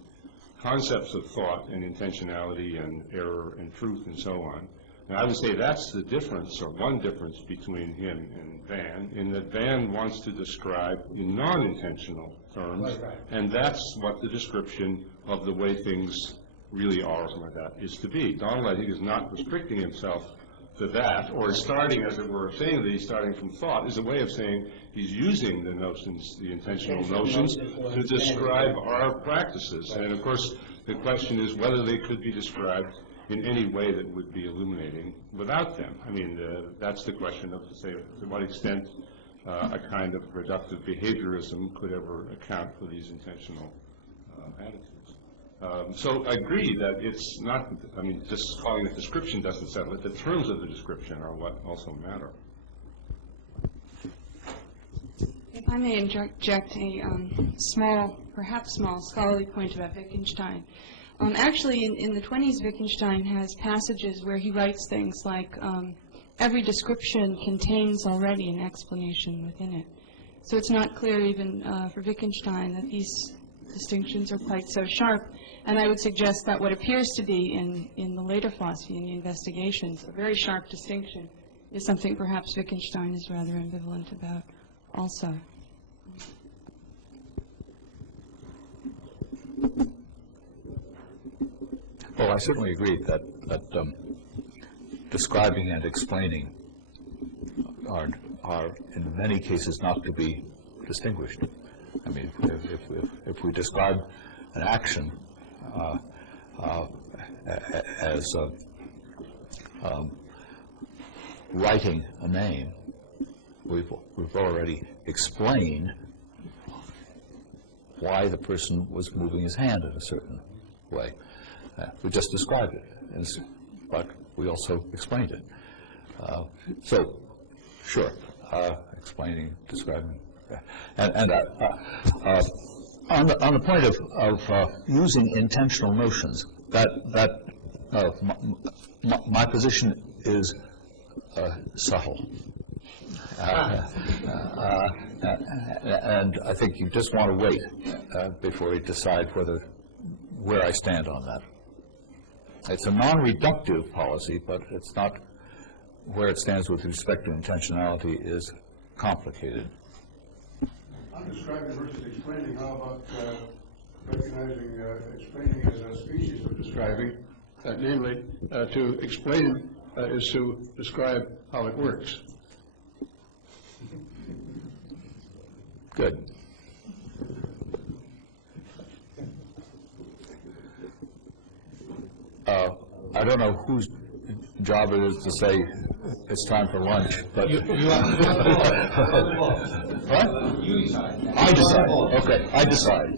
concepts of thought and intentionality and error and truth and so on. And I would say that's the difference, or one difference between him and Van, in that Van wants to describe in non-intentional terms, and that's what the description of the way things really are, or something like that, is to be. Donald, I think, is not restricting himself to that, or starting, as it were, saying that he's starting from thought, is a way of saying he's using the notions, the intentional notions, to describe our practices. And, of course, the question is whether they could be described in any way that would be illuminating without them. I mean, that's the question of, to say, to what extent a kind of reductive behaviorism could ever account for these intentional attitudes. So I agree that it's not, I mean, just calling it description doesn't settle it. The terms of the description are what also matter. If I may interject a small, perhaps small, scholarly point about Wittgenstein. Actually, in the 20s, Wittgenstein has passages where he writes things like, every description contains already an explanation within it. So it's not clear even for Wittgenstein that these distinctions are quite so sharp. And I would suggest that what appears to be in the later philosophy, in the investigations, a very sharp distinction, is something perhaps Wittgenstein is rather ambivalent about also. Well, I certainly agree that describing and explaining are in many cases not to be distinguished. I mean, if we describe an action as writing a name, we've already explained why the person was moving his hand in a certain way. We just described it, but we also explained it. So, sure, explaining, describing, and on the point of using intentional notions, my position is subtle, and I think you just want to wait before you decide where I stand on that. It's a non-reductive policy, but it's not where it stands with respect to intentionality is complicated. I'm describing versus explaining. How about recognizing explaining as a species of describing? Namely, to explain is to describe how it works. Good. I don't know whose job it is to say it's time for lunch, but what? You decide. I decide. Okay, I decide.